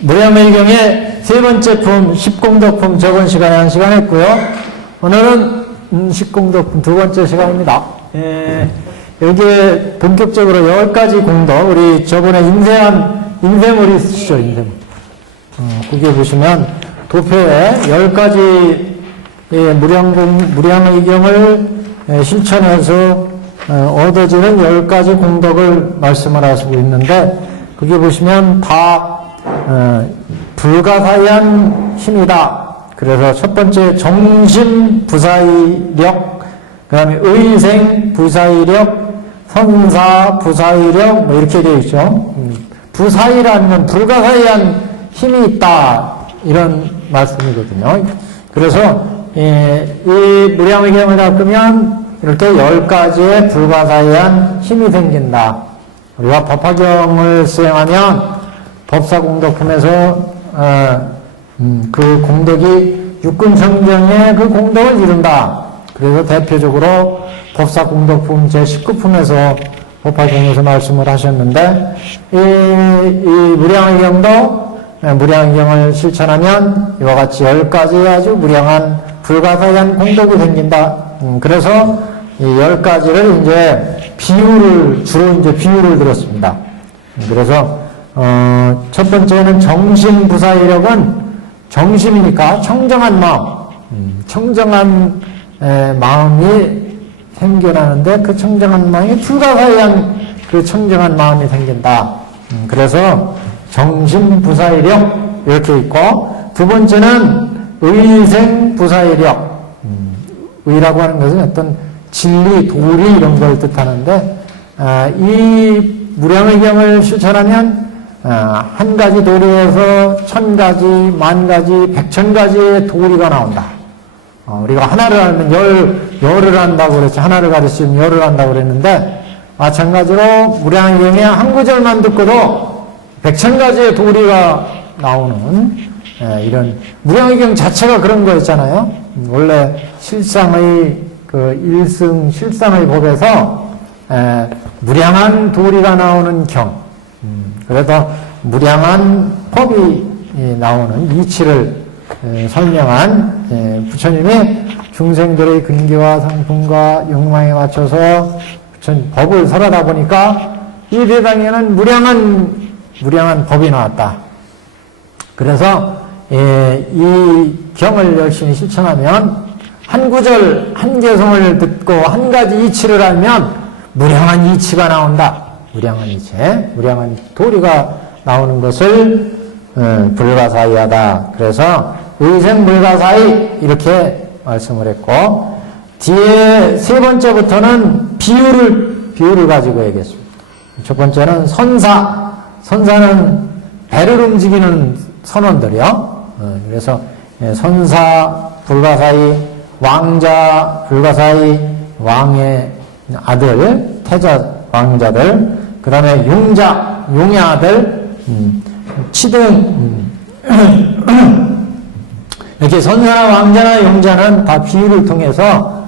무량의경의 세 번째 품, 십공덕품 저번 시간에 한 시간 했고요. 오늘은 십공덕품 두 번째 시간입니다. 여기에 본격적으로 10가지 공덕, 우리 저번에 인쇄물 있으시죠, 인쇄물. 거기에 보시면 도표에 10가지 무량의경을 실천해서 얻어지는 10가지 공덕을 말씀을 하시고 있는데, 거기 보시면 다 불가사의한 힘이다. 그래서 첫 번째 정신부사의력, 그 다음에 의생부사의력, 선사부사의력, 뭐 이렇게 되어 있죠. 부사의라는 건 불가사의한 힘이 있다, 이런 말씀이거든요. 그래서 이 무량의경을 닦으면 이렇게 10가지의 불가사의한 힘이 생긴다. 우리가 법화경을 수행하면 법사공덕품에서 그 공덕이 육근성정의 그 공덕을 이룬다. 그래서 대표적으로 법사공덕품 제19품에서 법화경에서 말씀을 하셨는데, 이 무량의경도 무량의경을 실천하면 이와 같이 10가지 아주 무량한 불가사의한 공덕이 생긴다. 그래서 이 10가지를 이제 주로 비유를 들었습니다. 그래서 첫 번째는 정신부사의력은 정심이니까 청정한 마음, 청정한 마음이 생겨나는데, 그 청정한 마음이 불가사의한 그 청정한 마음이 생긴다. 그래서 정신부사의력 이렇게 있고, 두 번째는 의생부사의력. 의라고 하는 것은 어떤 진리, 도리 이런 걸 뜻하는데, 이 무량의경을 실천하면 한 가지 도리에서 1000가지, 10,000가지, 100,000가지의 도리가 나온다. 우리가 하나를 알면 열을 한다고 그랬지, 하나를 가르치면 열을 한다고 그랬는데, 마찬가지로 무량의경의 한 구절만 듣고도 100,000가지의 도리가 나오는 이런 무량의경 자체가 그런 거였잖아요. 원래 실상의 실상의 법에서 무량한 도리가 나오는 경, 그래서 무량한 법이 나오는 이치를 설명한 부처님이 중생들의 근기와 성품과 욕망에 맞춰서 법을 설하다 보니까 이 대당에는 무량한 법이 나왔다. 그래서 이 경을 열심히 실천하면 한 구절 한 개성을 듣고 한 가지 이치를 알면 무량한 이치가 나온다. 무량한 이치, 무량한 도리가 나오는 것을 불가사의하다. 그래서 의생불가사의 이렇게 말씀을 했고, 뒤에 세 번째부터는 비유를 가지고 얘기했습니다. 첫 번째는 선사는 배를 움직이는 선원들이요. 그래서 선사 불가사의, 왕자 불가사의, 왕의 아들, 태자 왕자들, 그 다음에 용의 아들, 치등, 이렇게 선사나 왕자나 용자는 다 비유를 통해서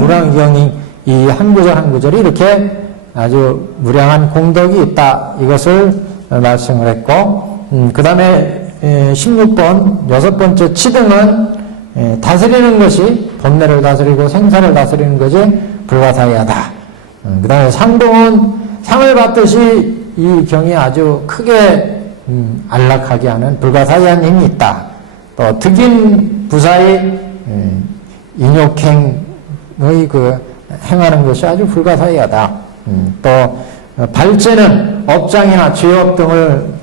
무량의경이 이 한 구절 한 구절이 이렇게 아주 무량한 공덕이 있다, 이것을 말씀을 했고, 그 다음에 16번 여섯 번째 치등은 다스리는 것이, 번뇌를 다스리고 생사를 다스리는 것이 불가사의하다. 그 다음에 상동은 상을 받듯이 이 경이 아주 크게 안락하게 하는 불가사의한 힘이 있다. 또 득인 부사의 인욕행의 행하는 것이 아주 불가사의하다. 또 발제는 업장이나 죄업 등을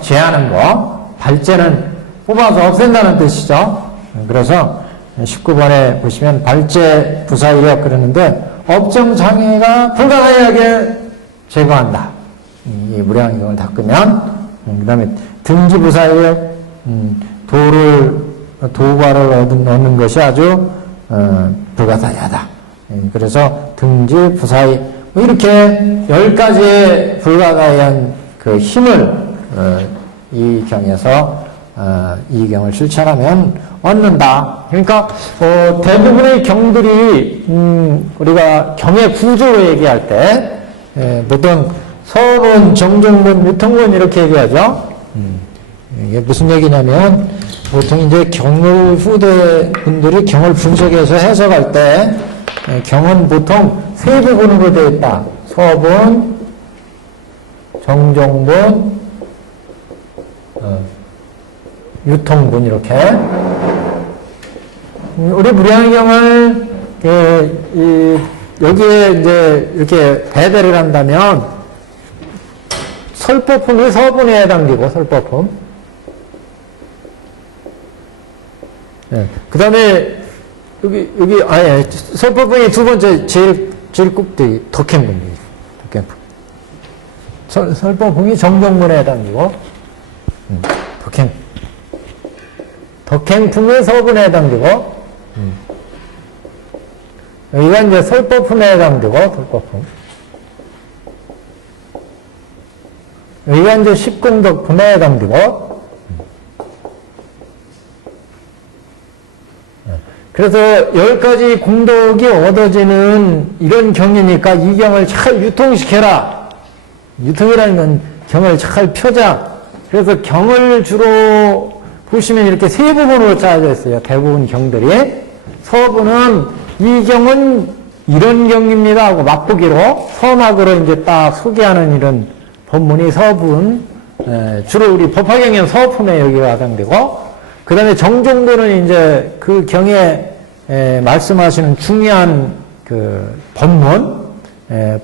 제하는 거, 발제는 뽑아서 없앤다는 뜻이죠. 그래서 19번에 보시면 발제 부사의력 그러는데, 업정 장애가 불가사의하게 제거한다. 이 무량의경을 닦으면. 그 다음에 등지 부사의력, 도과를 얻는 것이 아주 불가사의하다. 그래서 등지 부사의, 이렇게 10가지의 불가사의한 그 힘을 이 경에서 이 경을 실천하면 얻는다. 그러니까 대부분의 경들이 우리가 경의 구조로 얘기할 때 보통 서문, 정종문, 유통문 이렇게 얘기하죠. 이게 무슨 얘기냐면 보통 이제 경로 후대 분들이 경을 분석해서 해석할 때 경은 보통 세 부분으로 되어 있다. 서분, 정종분, 유통분 이렇게. 우리 무량경을 여기에 이제 이렇게 배대를 한다면 설법품이 서분에 해당되고 설법품. 네. 그 다음에 여기 아예 설법품이 두 번째 제일 꼭대기 덕행분이에요. 덕행품. 설법품이 정정문에 해당되고 덕행품이 서분에 해당되고 여기가 이제 설법품에 해당되고 설법품. 여기가 이제 십공덕품에 해당되고. 그래서 10가지 공덕이 얻어지는 이런 경이니까 이 경을 잘 유통시켜라. 유통이라는 건 경을 잘 펴자. 그래서 경을 주로 보시면 이렇게 세 부분으로 짜여져 있어요. 대부분 경들이. 서부는 이 경은 이런 경입니다 하고 맛보기로 서막으로 이제 딱 소개하는 이런 법문이 서분. 주로 우리 법화경에는 서품에 여기가 해당되고, 그 다음에 정종도는 이제 그 경에 말씀하시는 중요한 그 법문,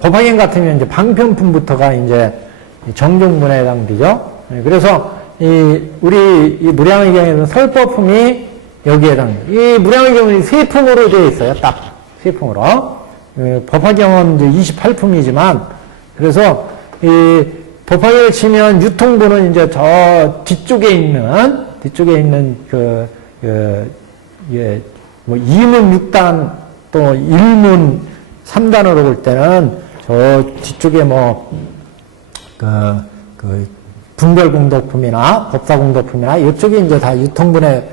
법화경 같으면 이제 방편품부터가 이제 정종문에 해당되죠. 그래서 우리 이 무량의 경에는 설법품이 여기에 해당돼요. 이 무량의 경우는 세 품으로 되어 있어요. 딱 세 품으로. 법화경은 이제 28품이지만, 그래서 이 법화경을 치면 유통부는 이제 저 뒤쪽에 있는 뭐 2문 6단 또 1문 3단으로 볼 때는 저 뒤쪽에 분별공덕품이나 법사공덕품이나 이쪽이 이제 다 유통분에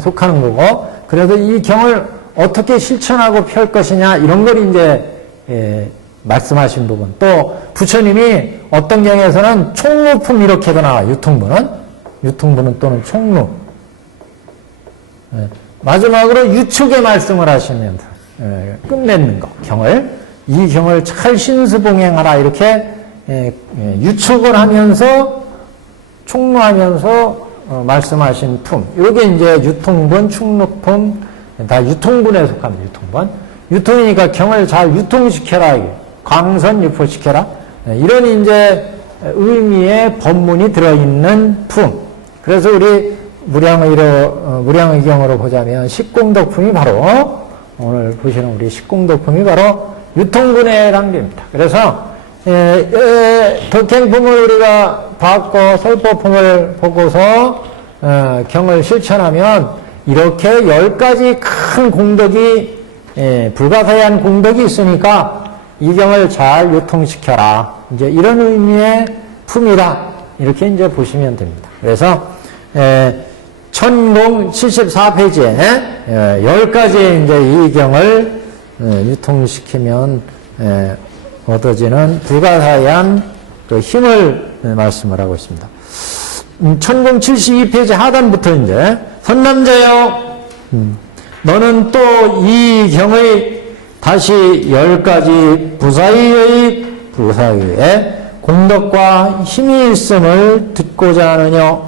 속하는 거고, 그래서 이 경을 어떻게 실천하고 펼 것이냐 이런 걸 이제 말씀하신 부분. 또 부처님이 어떤 경에서는 총루품 이렇게도 나와요. 유통부는 또는 총루. 마지막으로 유축의 말씀을 하시면서 끝맺는 거, 경을. 이 경을 잘 신수봉행하라 이렇게 유축을 하면서 총루하면서 말씀하신 품. 이게 이제 유통분, 충루품, 다 유통분에 속합니다. 유통분. 유통이니까 경을 잘 유통시켜라. 광선 유포시켜라. 이런 이제 의미의 법문이 들어있는 품. 그래서 우리 무량의 경으로 보자면 십공덕품이 바로 오늘 보시는 우리 십공덕품이 바로 유통분에 해당됩니다. 그래서 덕행품을 우리가 받고 설법품을 보고서 경을 실천하면 이렇게 10가지 큰 공덕이 불가사의한 공덕이 있으니까 이 경을 잘 유통시켜라. 이제 이런 의미의 품이다. 이렇게 이제 보시면 됩니다. 그래서 1074페이지에 10가지의 이제 이 경을 유통시키면 얻어지는 불가사의한 그 힘을 말씀을 하고 있습니다. 1072페이지 하단부터 이제 선남자여, 너는 또 이 경의 다시 10가지 부사의의 공덕과 힘이 있음을 듣고자 하느냐.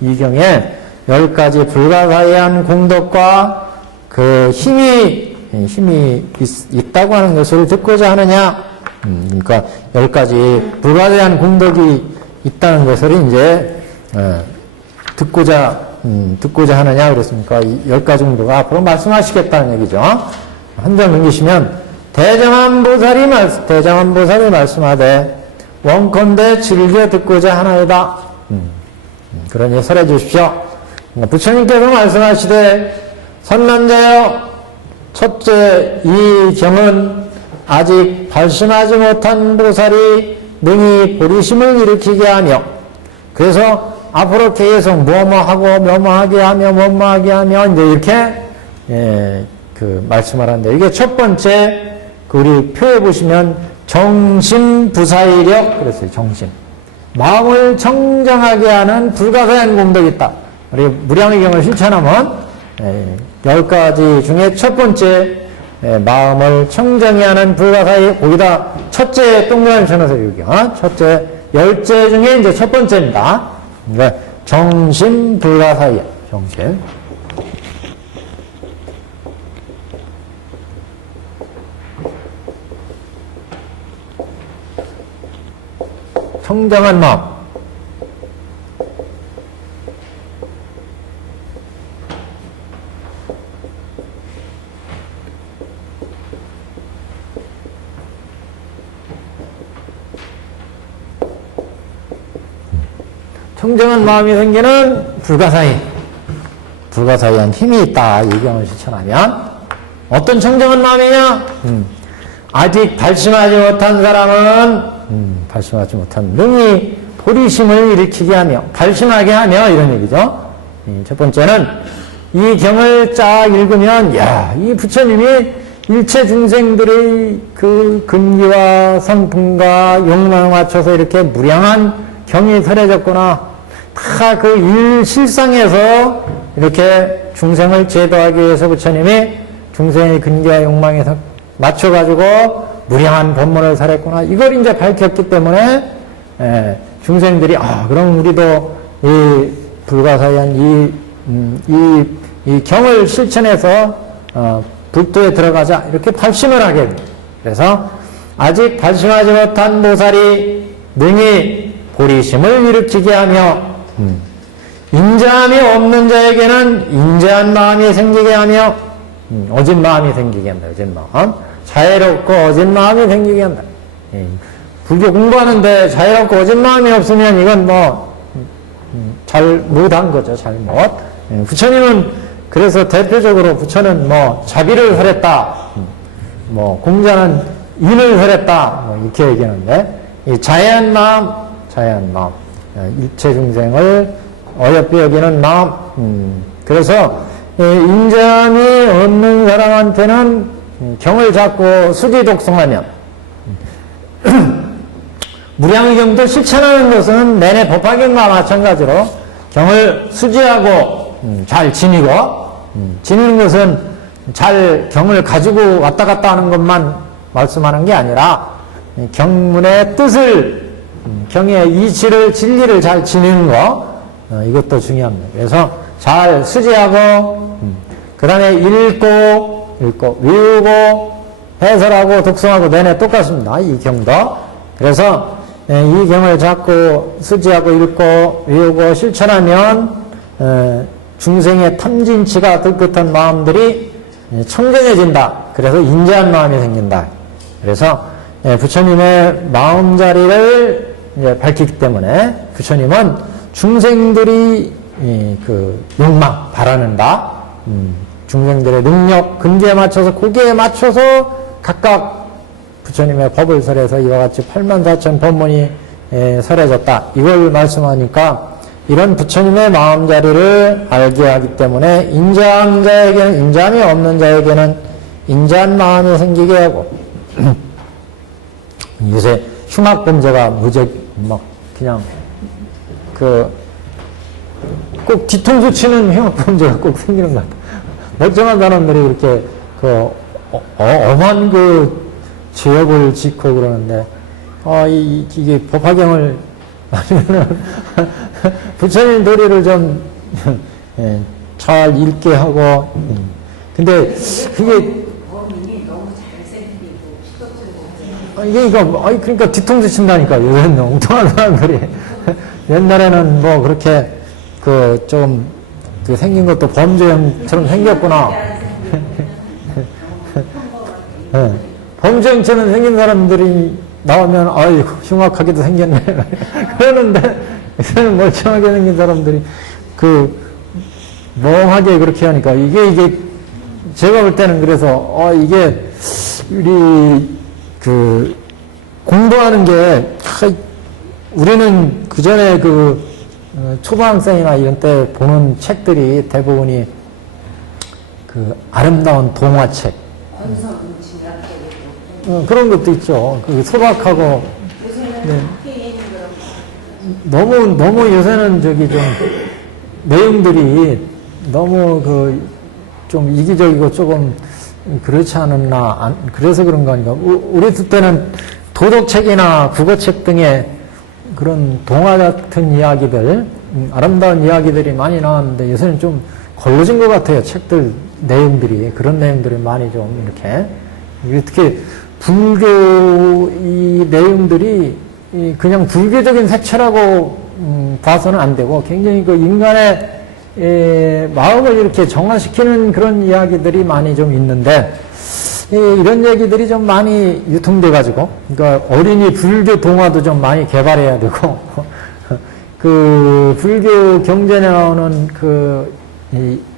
이 경에 10가지 불가사의한 공덕과 그 힘이 있다고 하는 것을 듣고자 하느냐. 그러니까 10가지 불가사의한 공덕이 있다는 것을 이제 듣고자 하느냐 그랬습니까? 10가지 정도가 앞으로 말씀하시겠다는 얘기죠. 한 장 넘기시면 대장암보살이 말씀하되 원컨대 즐겨 듣고자 하나이다. 그러니 설해 주십시오. 부처님께서 말씀하시되 선남자여, 첫째 이 경은 아직 발심하지 못한 보살이 능히 보리심을 일으키게 하며, 그래서 앞으로 계속 뭐뭐하게 하며 이제 이렇게 말씀을 하는데, 이게 첫 번째 우리 표에 보시면 정신부사의력, 그랬어요. 정신. 마음을 청정하게 하는 불가사의한 공덕이 있다. 우리 무량의경을 실천하면 10가지 중에 첫 번째, 마음을 청정히 하는 불가사의, 거기다 첫째 동그라미 쳐놓으세요. 여기. 첫째, 10제 중에 이제 첫 번째입니다. 그러니까 정신불가사의, 정신. 청정한 마음. 청정한 마음이 생기는 불가사의한 힘이 있다. 이 경을 실천하면 어떤 청정한 마음이냐? 아직 발심하지 못한 사람은 발심하지 못한 능히 보리심을 일으키게 하며 발심하게 하며 이런 얘기죠. 첫 번째는 이 경을 쫙 읽으면 이 부처님이 일체 중생들의 그 근기와 성품과 욕망을 맞춰서 이렇게 무량한 경이 설해졌구나. 다 그 실상에서 이렇게 중생을 제도하기 위해서 부처님이 중생의 근기와 욕망에 맞춰가지고 무량한 법문을 설했구나. 이걸 이제 밝혔기 때문에 중생들이 그럼 우리도 이 불가사의한 이 경을 실천해서 불도에 들어가자 이렇게 발심을 하게 됩니다. 그래서 아직 발심하지 못한 보살이 능히 보리심을 일으키게 하며 인자함이 없는 자에게는 인자한 마음이 생기게 하며 어진 마음이 생기게 한다. 어진 마음. 자애롭고 어진 마음이 생기게 한다. 불교 공부하는데 자애롭고 어진 마음이 없으면 이건 잘 못한 거죠. 잘못. 부처님은 그래서 대표적으로 부처는 자비를 설했다. 공자는 인을 설했다. 이렇게 얘기하는데 이 자애한 마음, 일체 중생을 어여삐 여기는 마음. 그래서 인자함이 없는 사람한테는 경을 잡고 수지 독송하면 무량의경도 실천하는 것은 내내 법화경과 마찬가지로 경을 수지하고 잘 지니고 지니는 것은 잘 경을 가지고 왔다 갔다 하는 것만 말씀하는 게 아니라 경문의 뜻을 경의 이치를 진리를 잘 지니는 거 이것도 중요합니다. 그래서 잘 수지하고 그 다음에 읽고 외우고 해설하고 독송하고 내내 똑같습니다. 이 경도. 그래서 이 경을 자꾸 수지하고 읽고 외우고 실천하면 중생의 탐진치가 들끓던 마음들이 청정해진다. 그래서 인자한 마음이 생긴다. 그래서 부처님의 마음자리를 이제 밝히기 때문에 부처님은 중생들이 그 욕망 바라는 바 중생들의 능력 근기에 맞춰서 고기에 맞춰서 각각 부처님의 법을 설해서 이와 같이 84,000 법문이 설해졌다. 이걸 말씀하니까 이런 부처님의 마음자리를 알게 하기 때문에 인자한 자에게는 인자함이 없는 자에게는 인자한 마음이 생기게 하고 요새 흉악범죄가 그냥 꼭 뒤통수 치는 흉악범죄가 꼭 생기는 것 같아요. 멀쩡한 사람들이 그렇게 엄한 죄업을 짓고 그러는데 이게 법화경을 아니면은 부처님 도리를 좀 잘 읽게 하고 근데 그게 그러니까 뒤통수 친다니까 요새는 엉뚱한 사람들이 옛날에는 그렇게 좀 생긴 것도 범죄형처럼 생겼구나. 범죄형처럼 생긴 사람들이 나오면 아이고 흉악하게도 생겼네 그러는데 요새는 멀쩡하게 생긴 사람들이 멍하게 그렇게 하니까 이게 제가 볼 때는 그래서 이게 우리 공부하는 게 우리는 그 전에 초등학생이나 이런 때 보는 책들이 대부분이 아름다운 동화책. 그런 것도 있죠. 그 소박하고, 네. 너무 요새는 저기 좀, 내용들이 너무 좀 이기적이고 조금 그렇지 않았나, 그래서 그런 거 아닌가. 우리 때는 도덕책이나 국어책 등의 그런 동화 같은 이야기들, 아름다운 이야기들이 많이 나왔는데 요새는 좀 걸러진 것 같아요. 책들 내용들이. 그런 내용들이 많이 좀 이렇게. 특히 불교 이 내용들이 그냥 불교적인 색채라고 봐서는 안 되고 굉장히 그 인간의 마음을 이렇게 정화시키는 그런 이야기들이 많이 좀 있는데 이런 얘기들이 좀 많이 유통돼 가지고 그러니까 어린이 불교 동화도 좀 많이 개발해야 되고 그 불교 경전에 나오는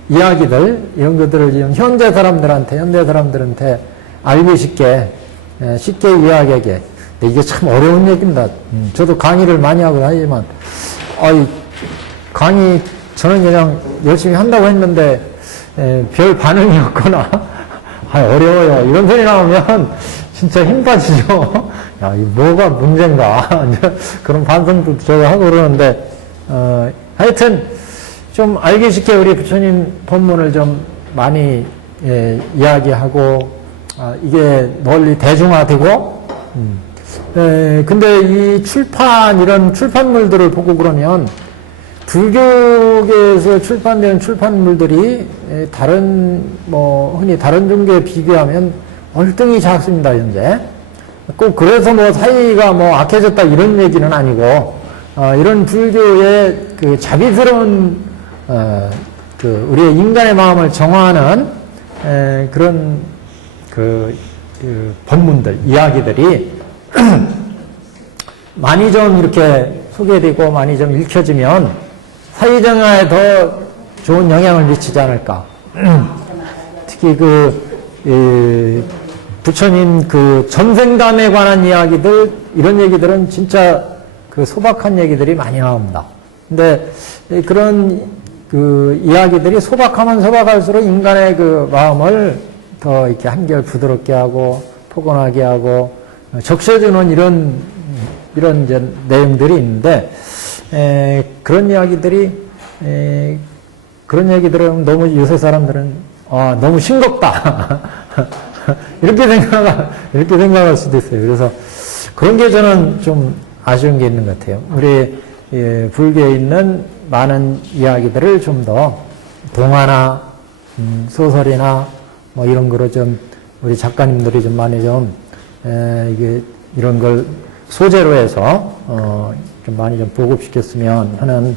이야기들 이런 것들을 지금 현대 사람들한테 알기 쉽게 이야기하게. 근데 이게 참 어려운 얘기입니다. 저도 강의를 많이 하고 하지만 강의 저는 그냥 열심히 한다고 했는데 별 반응이 없거나 어려워요. 이런 소리 나오면 진짜 힘 빠지죠. 야, 이 뭐가 문제인가. 그런 반성도 저도 하고 그러는데 하여튼 좀 알기 쉽게 우리 부처님 법문을 좀 많이 이야기하고 이게 널리 대중화되고 근데 이 이런 출판물들을 보고 그러면 불교계에서 출판된 출판물들이 흔히 다른 종교에 비교하면 월등히 작습니다, 현재. 꼭 그래서 사이가 악해졌다 이런 얘기는 아니고, 이런 불교의 그 자비스러운, 우리의 인간의 마음을 정화하는, 그런 법문들, 이야기들이 많이 좀 이렇게 소개되고 많이 좀 읽혀지면 사회정화에 더 좋은 영향을 미치지 않을까. 특히 부처님 전생담에 관한 이야기들, 이런 얘기들은 진짜 소박한 얘기들이 많이 나옵니다. 근데 그런 이야기들이 소박하면 소박할수록 인간의 마음을 더 이렇게 한결 부드럽게 하고 포근하게 하고 적셔주는 이런 이제 내용들이 있는데 그런 얘기들은 너무 요새 사람들은 너무 싱겁다 이렇게 생각할 수도 있어요. 그래서 그런 게 저는 좀 아쉬운 게 있는 것 같아요. 우리 불교에 있는 많은 이야기들을 좀 더 동화나 소설이나 이런 거로 좀 우리 작가님들이 좀 많이 좀 이런 걸 소재로 해서 좀 많이 좀 보급시켰으면 하는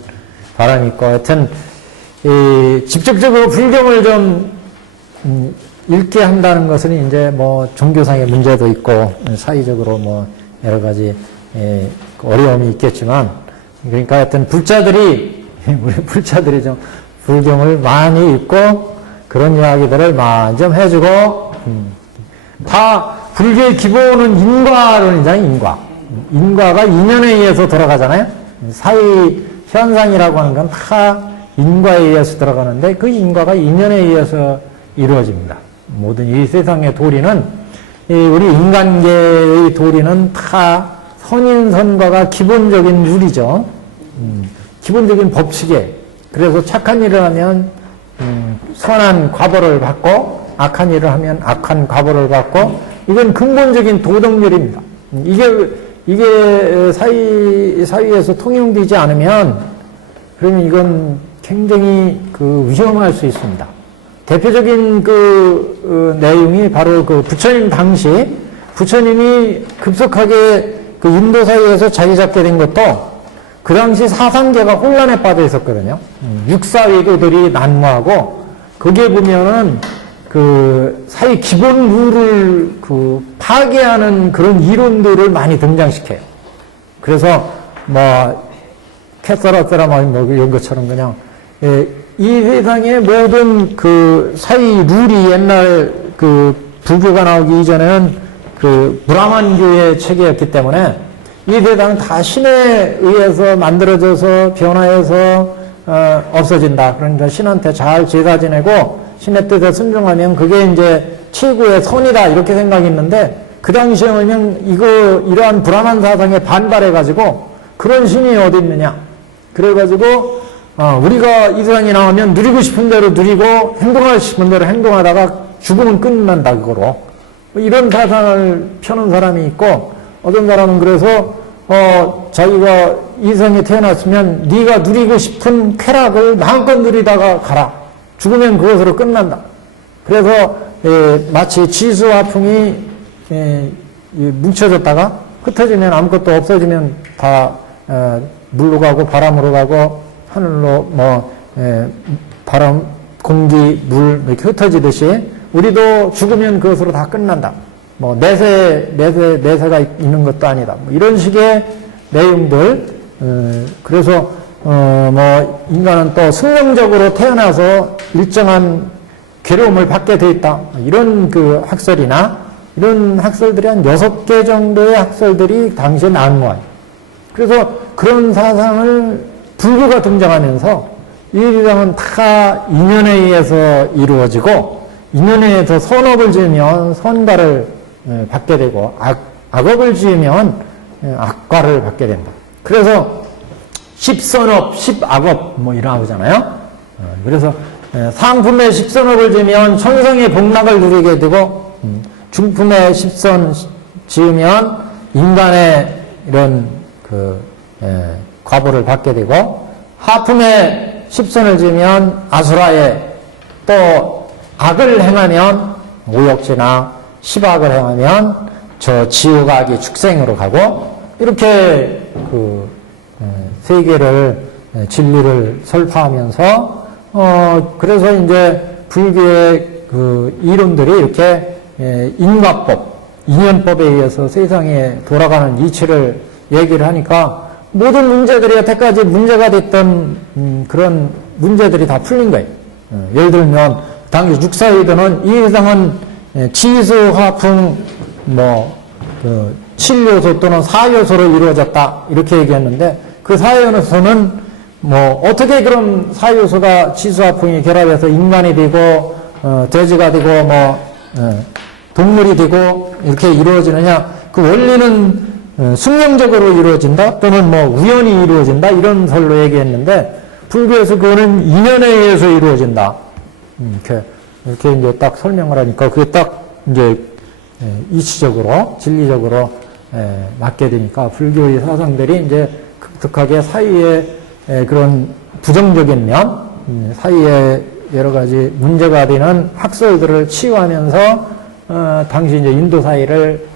바람이 있고, 하여튼 직접적으로 불경을 좀 읽게 한다는 것은 이제 종교상의 문제도 있고 사회적으로 여러 가지 어려움이 있겠지만, 그러니까 하여튼 우리 불자들이 좀 불경을 많이 읽고 그런 이야기들을 많이 좀 해주고, 다 불교의 기본은 인과론이잖아요. 인과가 인연에 의해서 돌아가잖아요. 사회 현상이라고 하는 건 다 인과에 의해서 돌아가는데 그 인과가 인연에 의해서 이루어집니다. 모든 이 세상의 도리는, 우리 인간계의 도리는 다 선인선과가 기본적인 룰이죠. 기본적인 법칙이에요. 그래서 착한 일을 하면 선한 과보를 받고 악한 일을 하면 악한 과보를 받고, 이건 근본적인 도덕률입니다. 이게 사회에서 통용되지 않으면 그러면 이건 굉장히 위험할 수 있습니다. 대표적인 내용이 바로 부처님 당시 부처님이 급속하게 인도 사회에서 자리 잡게 된 것도 그 당시 사상계가 혼란에 빠져 있었거든요. 육사외교들이 난무하고, 거기에 보면은 사회 기본 룰을 파괴하는 그런 이론들을 많이 등장시켜요. 그래서 캐서라세라 이런 것처럼 그냥 이 세상의 모든 사회 룰이 옛날 불교가 나오기 이전에는 브라만교의 체계였기 때문에 이 세상은 다 신에 의해서 만들어져서 변화해서 없어진다. 그러니까 신한테 잘 제사 지내고 신의 뜻에 순종하면 그게 이제 최고의 선이다, 이렇게 생각했는데 그 당시에 그냥 이러한 불안한 사상에 반발해가지고 그런 신이 어디 있느냐. 그래가지고, 우리가 이 세상에 나오면 누리고 싶은 대로 누리고 행동하고 싶은 대로 행동하다가 죽으면 끝난다, 그거로. 이런 사상을 펴는 사람이 있고, 어떤 사람은 그래서, 자기가 이 세상에 태어났으면 네가 누리고 싶은 쾌락을 마음껏 누리다가 가라. 죽으면 그것으로 끝난다. 그래서 마치 지수화풍이 뭉쳐졌다가 흩어지면 아무것도 없어지면 다 물로 가고 바람으로 가고 하늘로 바람, 공기, 물 이렇게 흩어지듯이 우리도 죽으면 그것으로 다 끝난다. 내세가 있는 것도 아니다. 이런 식의 내용들. 그래서 인간은 또 숙명적으로 태어나서 일정한 괴로움을 받게 돼 있다. 이런 그 학설이나 이런 학설들이 한 6개 정도의 학설들이 당시에 나온 거예요. 그래서 그런 사상을 불교가 등장하면서 이 세상은 다 인연에 의해서 이루어지고 인연에 의해서 선업을 지으면 선과를 받게 되고 악업을 지으면 악과를 받게 된다. 그래서 10선업, 10악업 이라고 하잖아요. 그래서 상품에 10선업을 지으면 천상의 복락을 누리게 되고 중품에 10선 지으면 인간의 이런 과보를 받게 되고 하품에 10선을 지으면 아수라의 또 악을 행하면 오욕지나 10악을 행하면 저 지옥악이 축생으로 가고 이렇게 세계를 진리를 설파하면서 그래서 이제 불교의 이론들이 이렇게 인과법, 인연법에 의해서 세상에 돌아가는 이치를 얘기를 하니까 모든 문제들이 여태까지 문제가 됐던 그런 문제들이 다 풀린 거예요. 예를 들면 당시 육사이도는 이 세상은 지수, 화풍, 7요소 또는 4요소로 이루어졌다 이렇게 얘기했는데 그 4요소는 어떻게 그럼 4요소가 지수, 화풍이 결합해서 인간이 되고 돼지가 되고 동물이 되고 이렇게 이루어지느냐. 그 원리는 숙명적으로 이루어진다 또는 우연히 이루어진다 이런 설로 얘기했는데 불교에서 그거는 인연에 의해서 이루어진다. 이렇게 이제 딱 설명을 하니까 그게 딱 이제 이치적으로 진리적으로 맞게 되니까 불교의 사상들이 이제 급격하게 사이에 그런 부정적인 면, 사이에 여러 가지 문제가 되는 학설들을 치유하면서 당시 이제 인도 사회를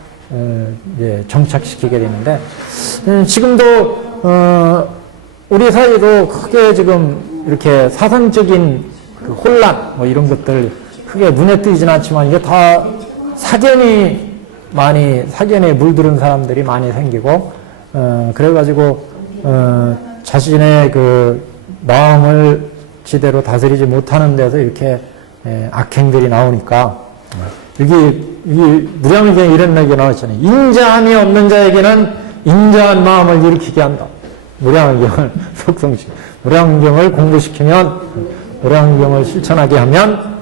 이제 정착시키게 되는데 지금도 우리 사회도 크게 지금 이렇게 사상적인 그 혼란 이런 것들 크게 눈에 띄진 않지만 이게 다 사견에 물들은 사람들이 많이 생기고 그래가지고 자신의 그 마음을 제대로 다스리지 못하는 데서 이렇게 악행들이 나오니까 여기 무량경에 이런 얘기가 나왔잖아요. 인자함이 없는 자에게는 인자한 마음을 일으키게 한다. 무량경을 속성시 무량경을 공부시키면 무량경을 실천하게 하면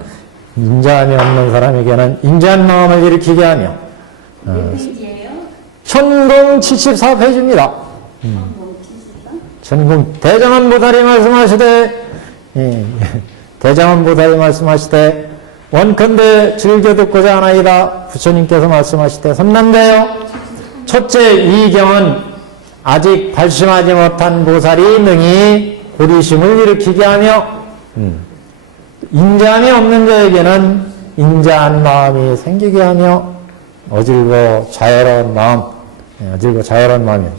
인자함이 없는 사람에게는 인자한 마음을 일으키게 하며 천공 74페이지입니다. 천공 대장암보살이 말씀하시되 대장암보살이 말씀하시되 원컨대 즐겨 듣고자 하나이다. 부처님께서 말씀하시되 선남자여 첫째 이 경은 아직 발심하지 못한 보살이 능히 고리심을 일으키게 하며 인자함이 없는 자에게는 인자한 마음이 생기게 하며 어질고 자애로운 마음이다.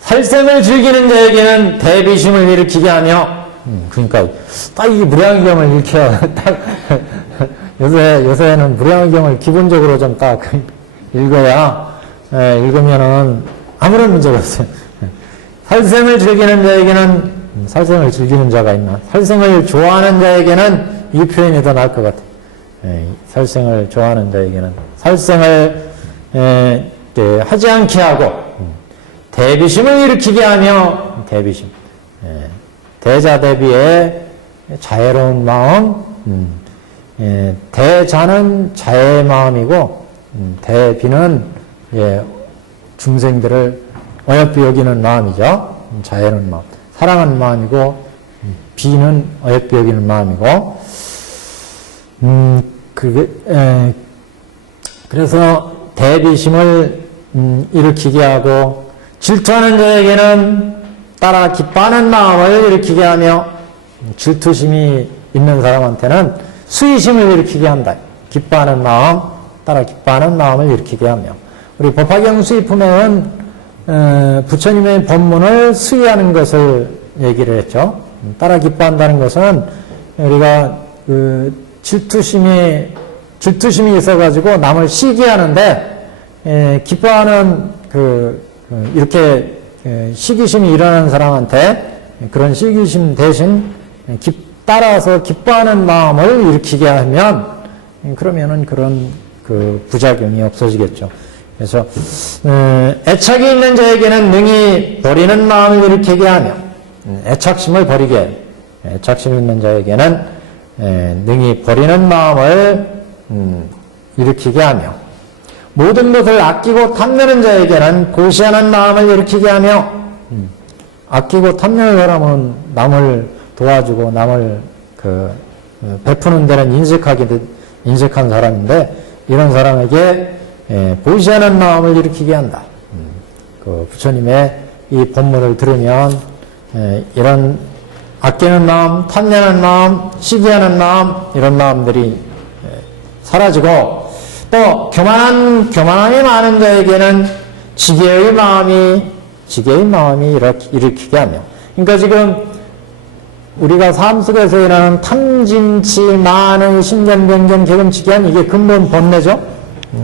살생을 즐기는 자에게는 대비심을 일으키게 하며 그러니까 딱 이 무량경을 일으켜야 딱 요새는 무량경을 기본적으로 좀 딱 읽어야 읽으면은 아무런 문제가 없어요. 살생을 즐기는 자에게는 살생을 즐기는 자가 있나? 살생을 좋아하는 자에게는 이 표현이 더 나을 것 같아요. 살생을 좋아하는 자에게는 살생을 하지 않게 하고 대비심을 일으키게 하며 대비심. 대자 대비의 자애로운 마음, 대자는 자애의 마음이고 대비는 예, 중생들을 어여삐 여기는 마음이죠. 자애는 마음. 사랑하는 마음이고 비는 어여삐 여기는 마음이고 그래서 대비심을 일으키게 하고 질투하는 자에게는 따라 기뻐하는 마음을 일으키게 하며 질투심이 있는 사람한테는 수의심을 일으키게 한다. 기뻐하는 마음, 따라 기뻐하는 마음을 일으키게 하며 우리 법화경 수의품에는 부처님의 법문을 수의하는 것을 얘기를 했죠. 따라 기뻐한다는 것은 우리가 질투심이 있어가지고 남을 시기하는데 기뻐하는 이렇게 시기심이 일어나는 사람한테 그런 시기심 대신 따라서 기뻐하는 마음을 일으키게 하면 그러면은 그런 부작용이 없어지겠죠. 그래서 애착이 있는 자에게는 능히 버리는 마음을 일으키게 하며 애착심을 버리게 해요. 애착심이 있는 자에게는 능히 버리는 마음을 일으키게 하며 모든 것을 아끼고 탐내는 자에게는 고시하는 마음을 일으키게 하며 아끼고 탐내는 사람은 남을 도와주고 남을 베푸는 데는 인색한 사람인데 이런 사람에게 보시하는 마음을 일으키게 한다. 부처님의 이 본문을 들으면 이런 아끼는 마음, 탐내는 마음, 시기하는 마음 이런 마음들이 사라지고 또 교만함이 많은 자에게는 지게의 마음이 일으키게 하며 그러니까 지금 우리가 삶 속에서 일어나는 탐진치, 만의, 신견, 변견, 계금치기한 이게 근본 본래죠.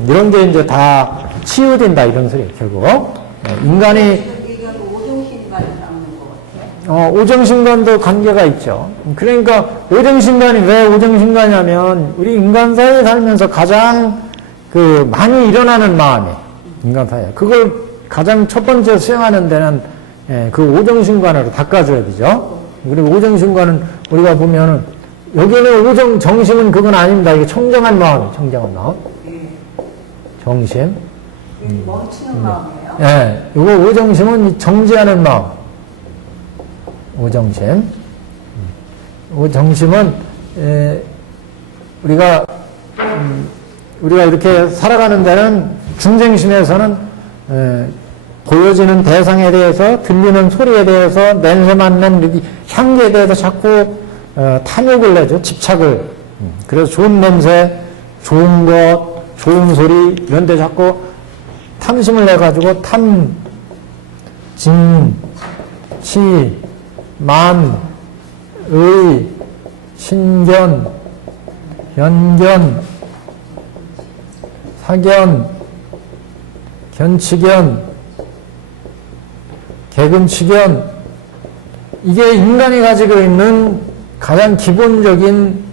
이런 게 이제 다 치유된다 이런 소리예요. 결국 인간이 오정신관도 관계가 있죠. 그러니까 오정신관이 왜 오정신관이냐면 우리 인간 사회에 살면서 가장 많이 일어나는 마음이에요. 인간 사회. 그걸 가장 첫 번째 수행하는 데는 오정신관으로 닦아줘야 되죠. 그리고 오정신관은 우리가 보면은 여기는 정심은 그건 아닙니다. 이게 청정한 마음이에요. 청정한 마음. 정심. 멈추는 마음이에요? 네. 이거 오정심은 정지하는 마음. 오정심. 오정심은 우리가 이렇게 살아가는 데는 중생심에서는 보여지는 대상에 대해서 들리는 소리에 대해서 냄새 맡는 향기에 대해서 자꾸 탐욕을 내죠. 집착을. 그래서 좋은 냄새, 좋은 것, 좋은 소리 이런 데 자꾸 탐심을 내가지고 진, 치, 만, 의, 신견, 현견, 사견, 견치견, 계금치견 이게 인간이 가지고 있는 가장 기본적인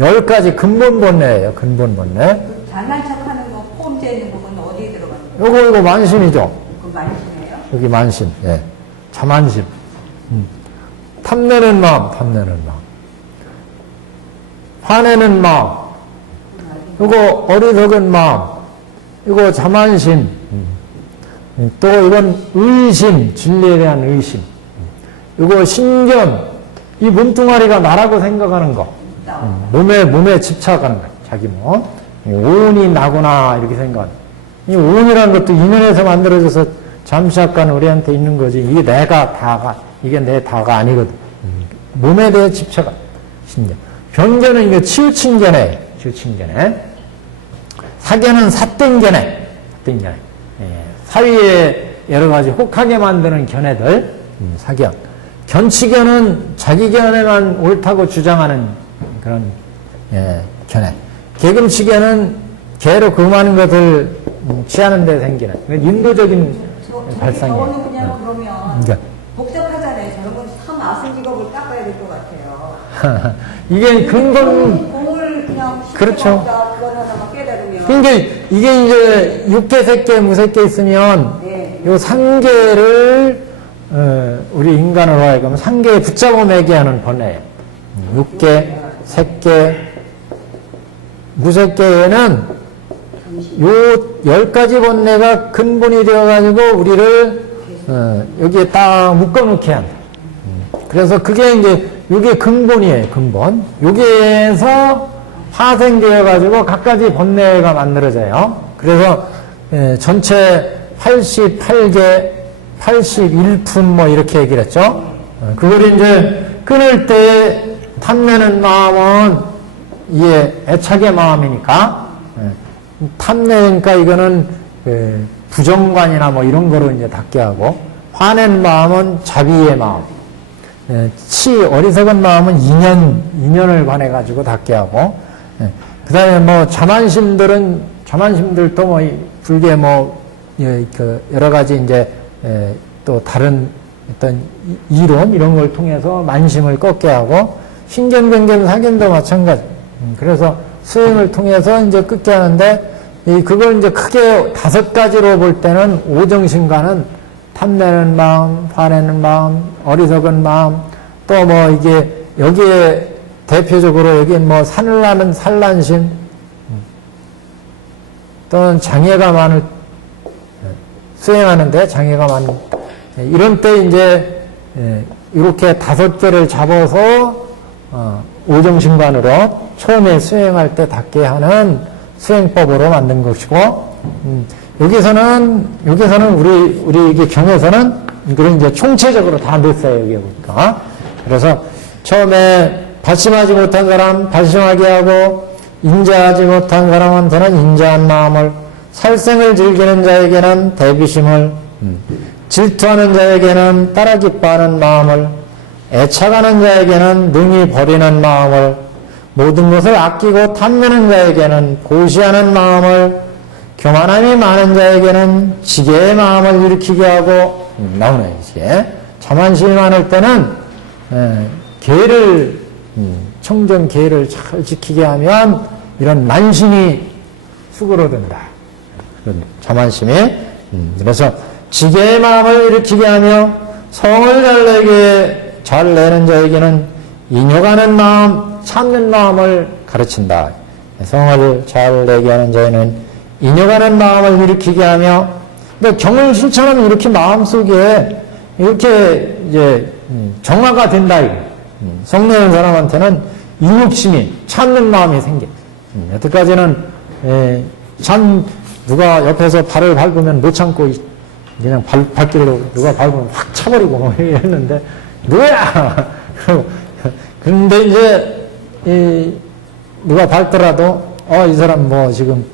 10가지 근본 본래예요. 근본 본래. 잘난 척하는 거, 포함 재는 부분은 어디에 들어가는 거예요? 이거 만심이죠. 그 만심이에요? 여기 만심. 예. 자만심. 탐내는 마음. 화내는 마음. 이거 어리석은 마음. 이거 자만심. 또 이건 의심, 진리에 대한 의심. 이거 신견, 이 몸뚱아리가 나라고 생각하는 거. 몸에 집착하는 거. 자기 몸. 오운이 나구나 이렇게 생각하는 거. 이 오운이라는 것도 인연에서 만들어져서 잠시 약간 우리한테 있는 거지. 이게 이게 내 다가 아니거든. 몸에 대해 집착한 신견. 변견은 이거 치우친견에. 사견은 사땡견에. 사위에 여러 가지 혹하게 만드는 견해들, 사견. 견치견은 자기 견해만 옳다고 주장하는 그런 견해. 계금치견은 개로 금하는 것을 취하는 데 생기는 인도적인 발상이에요. 저는 그냥 그러면 복잡하잖아요. 저런 건 참 아픈 직업을 닦아야 될 것 같아요. 이게 근본 공을 그냥 그렇죠. 그걸 하나만 깨달으면 그러니까 이게 이제 육계, 색계, 무색계 있으면 요 상계를 우리 인간으로 하여금 상계에 붙잡아 매게 하는 번뇌예요. 육계, 색계, 무색계에는 요 10가지 번뇌가 근본이 되어가지고 우리를 여기에 딱 묶어놓게 한다. 그래서 그게 이제 요게 근본이에요. 근본. 여기에서 파생되어가지고 각가지 번뇌가 만들어져요. 그래서 전체 88개, 81품 뭐 이렇게 얘기를 했죠. 그걸 이제 끊을 때 탐내는 마음은 이게 애착의 마음이니까 탐내니까 이거는 부정관이나 뭐 이런 거로 이제 닿게 하고, 화낸 마음은 자비의 마음, 어리석은 마음은 인연을 관해가지고 닿게 하고, 그 다음에 뭐 자만심들도 뭐 불교 뭐 여러 가지 이제 또 다른 어떤 이론 이런 걸 통해서 만심을 꺾게 하고, 신견, 사견도 마찬가지. 그래서 수행을 통해서 이제 끊게 하는데, 그걸 이제 크게 5가지로 볼 때는 오정신과는 탐내는 마음, 화내는 마음, 어리석은 마음, 또 뭐 이게 여기에 대표적으로 여기 뭐 산란은 산란심, 또는 장애가 많을, 수행하는데 장애가 많은, 이런 때 이제 이렇게 5개를 잡아서 오정신관으로 처음에 수행할 때 닿게 하는 수행법으로 만든 것이고, 여기서는 우리 이게 경에서는 이걸 이제 총체적으로 다 넣었어요, 여기 보니까. 그래서 처음에 발심하지 못한 사람 발심하게 하고, 인자하지 못한 사람한테는 인자한 마음을, 살생을 즐기는 자에게는 대비심을, 질투하는 자에게는 따라 기뻐하는 마음을, 애착하는 자에게는 능히 버리는 마음을, 모든 것을 아끼고 탐내는 자에게는 고시하는 마음을, 교만함이 많은 자에게는 지게의 마음을 일으키게 하고, 나오네, 이게. 자만심이 많을 때는, 계를, 청정 계를 잘 지키게 하면, 이런 만심이 수그러든다. 그런 자만심이. 그래서, 지게의 마음을 일으키게 하며, 성을 잘 내는 자에게는 인욕하는 마음, 참는 마음을 가르친다. 성을 잘 내게 하는 자에는 인욕하는 마음을 일으키게 하며, 그러니까 경을 실천하면 이렇게 마음속에 이렇게 이제 정화가 된다. 성 내는 사람한테는 인욕심이, 참는 마음이 생겨. 여태까지는 누가 옆에서 발을 밟으면 못 참고 그냥 발길로 누가 밟으면 확 차버리고 뭐 이랬는데, 누구야! 그런데 이제 누가 밟더라도 이 사람 뭐 지금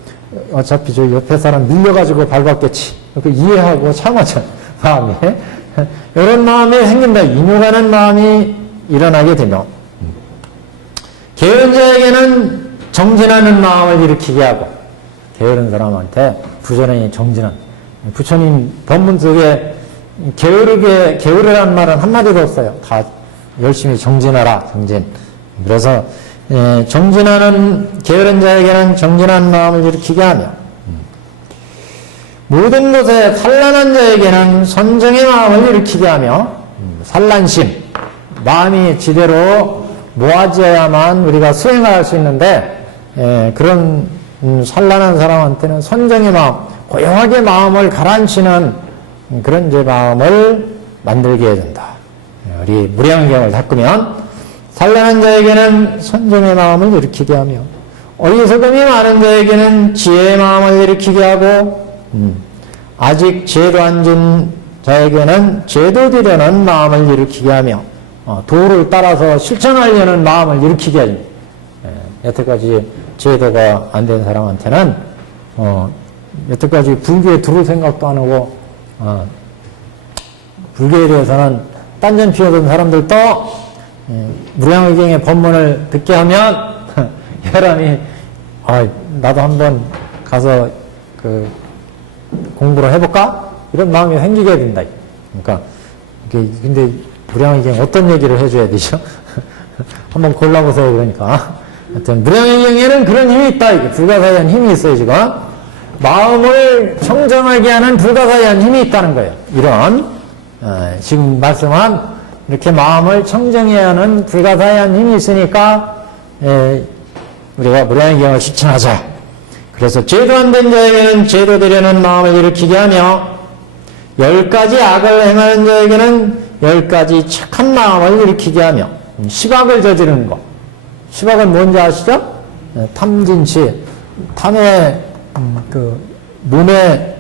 어차피 저 옆에 사람 밀려가지고 밟았겠지. 그 이해하고 참아줘, 마음이. 이런 마음이 생긴다. 인욕하는 마음이 일어나게 되며, 게으른 자에게는 정진하는 마음을 일으키게 하고, 게으른 사람한테 부처님이 정진한, 부처님 법문 속에 게으르란 말은 한마디도 없어요. 다 열심히 정진하라, 정진. 그래서 정진하는 게으른 자에게는 정진한 마음을 일으키게 하며, 모든 것에 산란한 자에게는 선정의 마음을 일으키게 하며, 산란심, 마음이 지대로 모아져야만 우리가 수행할 수 있는데, 그런 산란한 사람한테는 선정의 마음, 고요하게 마음을 가라앉히는 그런 이제 마음을 만들게 해야 된다. 우리 무량경을 닦으면 산란한 자에게는 선정의 마음을 일으키게 하며, 어리석음이 많은 자에게는 지혜의 마음을 일으키게 하고, 아직 죄도 안 진 자에게는 죄도 되려는 마음을 일으키게 하며, 도를 따라서 실천하려는 마음을 일으키게 하죠. 여태까지 죄도가 안 된 사람한테는 여태까지 불교에 들어올 생각도 안 하고, 불교에 대해서는 딴전 피우던 사람들도 무량의경의 법문을 듣게 하면 이 사람이 나도 한번 가서 공부를 해볼까? 이런 마음이 생기게 된다. 그러니까 근데 무량의경 어떤 얘기를 해줘야 되죠? 한번 골라보세요. 그러니까 하여튼 무량의경에는 그런 힘이 있다. 이게 불가사의한 힘이 있어요. 지금 마음을 청정하게 하는 불가사의한 힘이 있다는 거예요. 이런 지금 말씀한 이렇게 마음을 청정해야 하는 불가사의한 힘이 있으니까 우리가 무량의경을 실천하자. 그래서 죄도 안 된 자에게는 죄도 되려는 마음을 일으키게 하며 10가지 악을 행하는 자에게는 10가지 착한 마음을 일으키게 하며 시박을 저지르는 것. 시박은 뭔지 아시죠? 탐진치, 탐의 그 눈에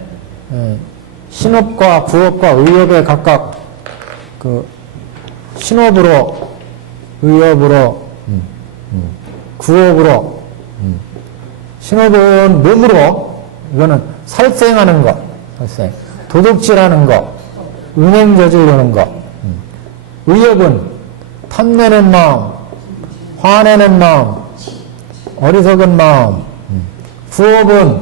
신업과 구업과 의업에 각각 그 신업으로 의업으로 구업으로 신업은 몸으로 이거는 살생하는 것, 살생. 도둑질하는 것, 은행 저지르는 것. 의업은 탐내는 마음, 화내는 마음, 어리석은 마음. 구업은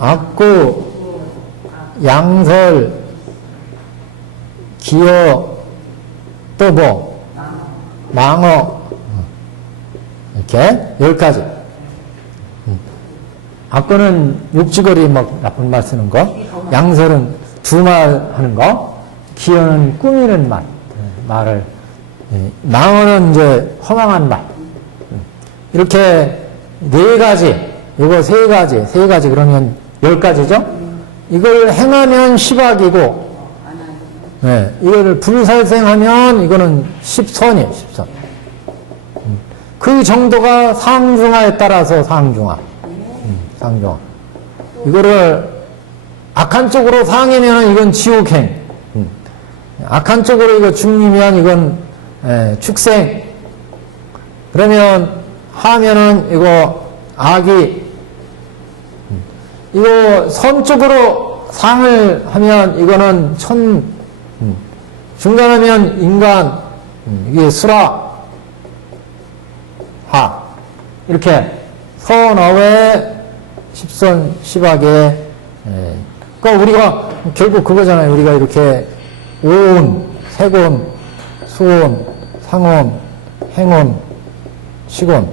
악구, 양설, 기어, 또 뭐, 망어. 이렇게 10가지. 악구는 욕지거리 막 나쁜 말 쓰는 거, 양설은 두말 하는 거, 기어는 꾸미는 말, 말을, 망어는 이제 허망한 말. 이렇게 4가지, 이거 3가지 그러면 10가지죠? 이걸 행하면 시박이고, 이거를 불살생하면 이거는 10선이에요, 10선. 그 정도가 상중하에 따라서 상중하. 상중하. 이거를 악한 쪽으로 상이면 이건 지옥행. 악한 쪽으로 이거 중이면 이건 축생. 그러면 하면은 이거 악이. 이거 선 쪽으로 상을 하면 이거는 천. 중간하면 인간. 이게 수라. 하. 이렇게 선어회 십선 시박에 그러니까 우리가 결국 그거잖아요. 우리가 이렇게 오온, 색온, 수온, 상온, 행온, 식온.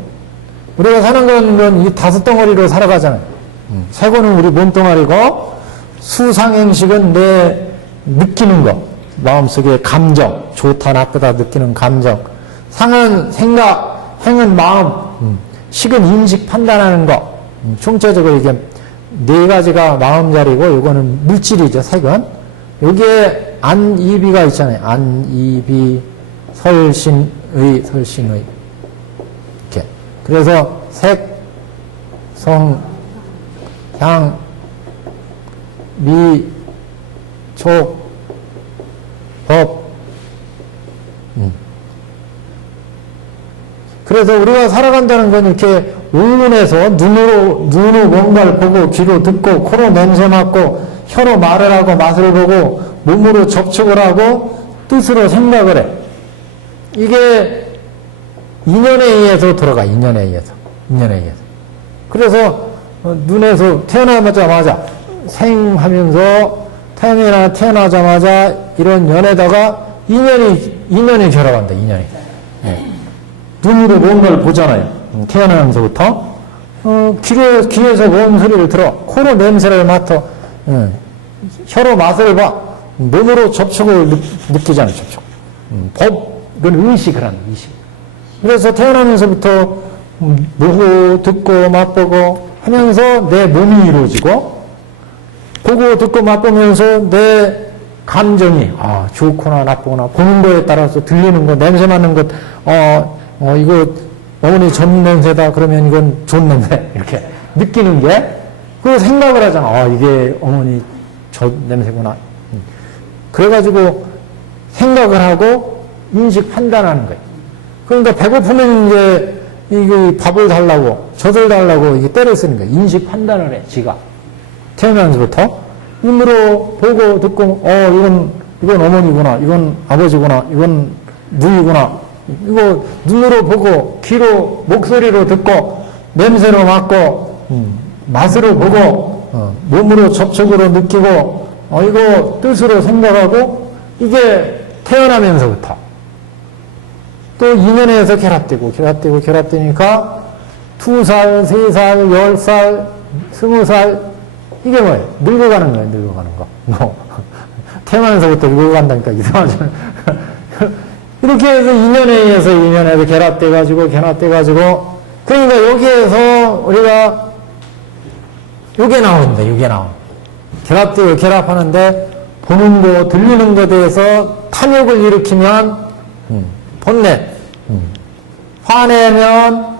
우리가 사는 건 이 5덩어리로 살아가잖아요. 색온은 우리 몸뚱아리고 수상행식은 내 느끼는 거. 마음속에 감정, 좋다 나쁘다 느끼는 감정. 상은 생각, 행은 마음, 식은 인식 판단하는 거. 총체적으로 이게 4가지가 마음자리고 요거는 물질이죠, 색은. 여기에 안이비가 있잖아요. 안이비, 설신의. 이렇게. 그래서 색, 성, 향, 미, 촉, 법. 그래서 우리가 살아간다는 건 이렇게 울문에서 눈으로 뭔가를 보고, 귀로 듣고, 코로 냄새 맡고, 혀로 말을 하고, 맛을 보고, 몸으로 접촉을 하고, 뜻으로 생각을 해. 이게 인연에 의해서 돌아가, 인연에 의해서. 그래서 눈에서 태어나자마자 생하면서 태어나자마자 이런 연에다가 인연이 결합한다, 인연이. 네. 눈으로 뭔가를 보잖아요. 태어나면서부터. 귀에서 뭔 소리를 들어. 코로 냄새를 맡아. 혀로 맛을 봐. 몸으로 접촉을 느끼잖아요, 접촉. 이건 의식을 하는, 의식. 그래서 태어나면서부터 보고, 듣고, 맛보고 하면서 내 몸이 이루어지고, 보고, 듣고, 맛보면서 내 감정이, 좋거나 나쁘거나, 보는 거에 따라서 들리는 거, 냄새 맡는 것, 이거 어머니 전 냄새다 그러면 이건 좋은 냄새 이렇게 느끼는 게 그 생각을 하잖아. 이게 어머니 전 냄새구나. 그래가지고 생각을 하고 인식 판단하는 거예요. 그러니까 배고프면 이제 이게 밥을 달라고 젖을 달라고 이게 때를 쓰는 거예요. 인식 판단을 해. 지가 태어나면서부터 눈으로 보고 듣고 이건 어머니구나. 이건 아버지구나. 이건 누이구나. 이거 눈으로 보고 귀로 목소리로 듣고 냄새로 맡고 맛으로 보고 몸으로 접촉으로 느끼고 이거 뜻으로 생각하고 이게 태어나면서부터 또 인연에서 결합되니까 2살, 3살, 10살, 20살 이게 뭐예요? 늙어가는 거예요. 늙어가는 거. 태어나면서부터 늙어간다니까 이상하잖아요. 이렇게 해서 인연에 의해서 결합돼가지고 그러니까 여기에서 우리가 요게 나오는데, 요게 나와. 결합도 결합하는데 보는 거, 들리는 것에 대해서 탐욕을 일으키면 본넷, 화내면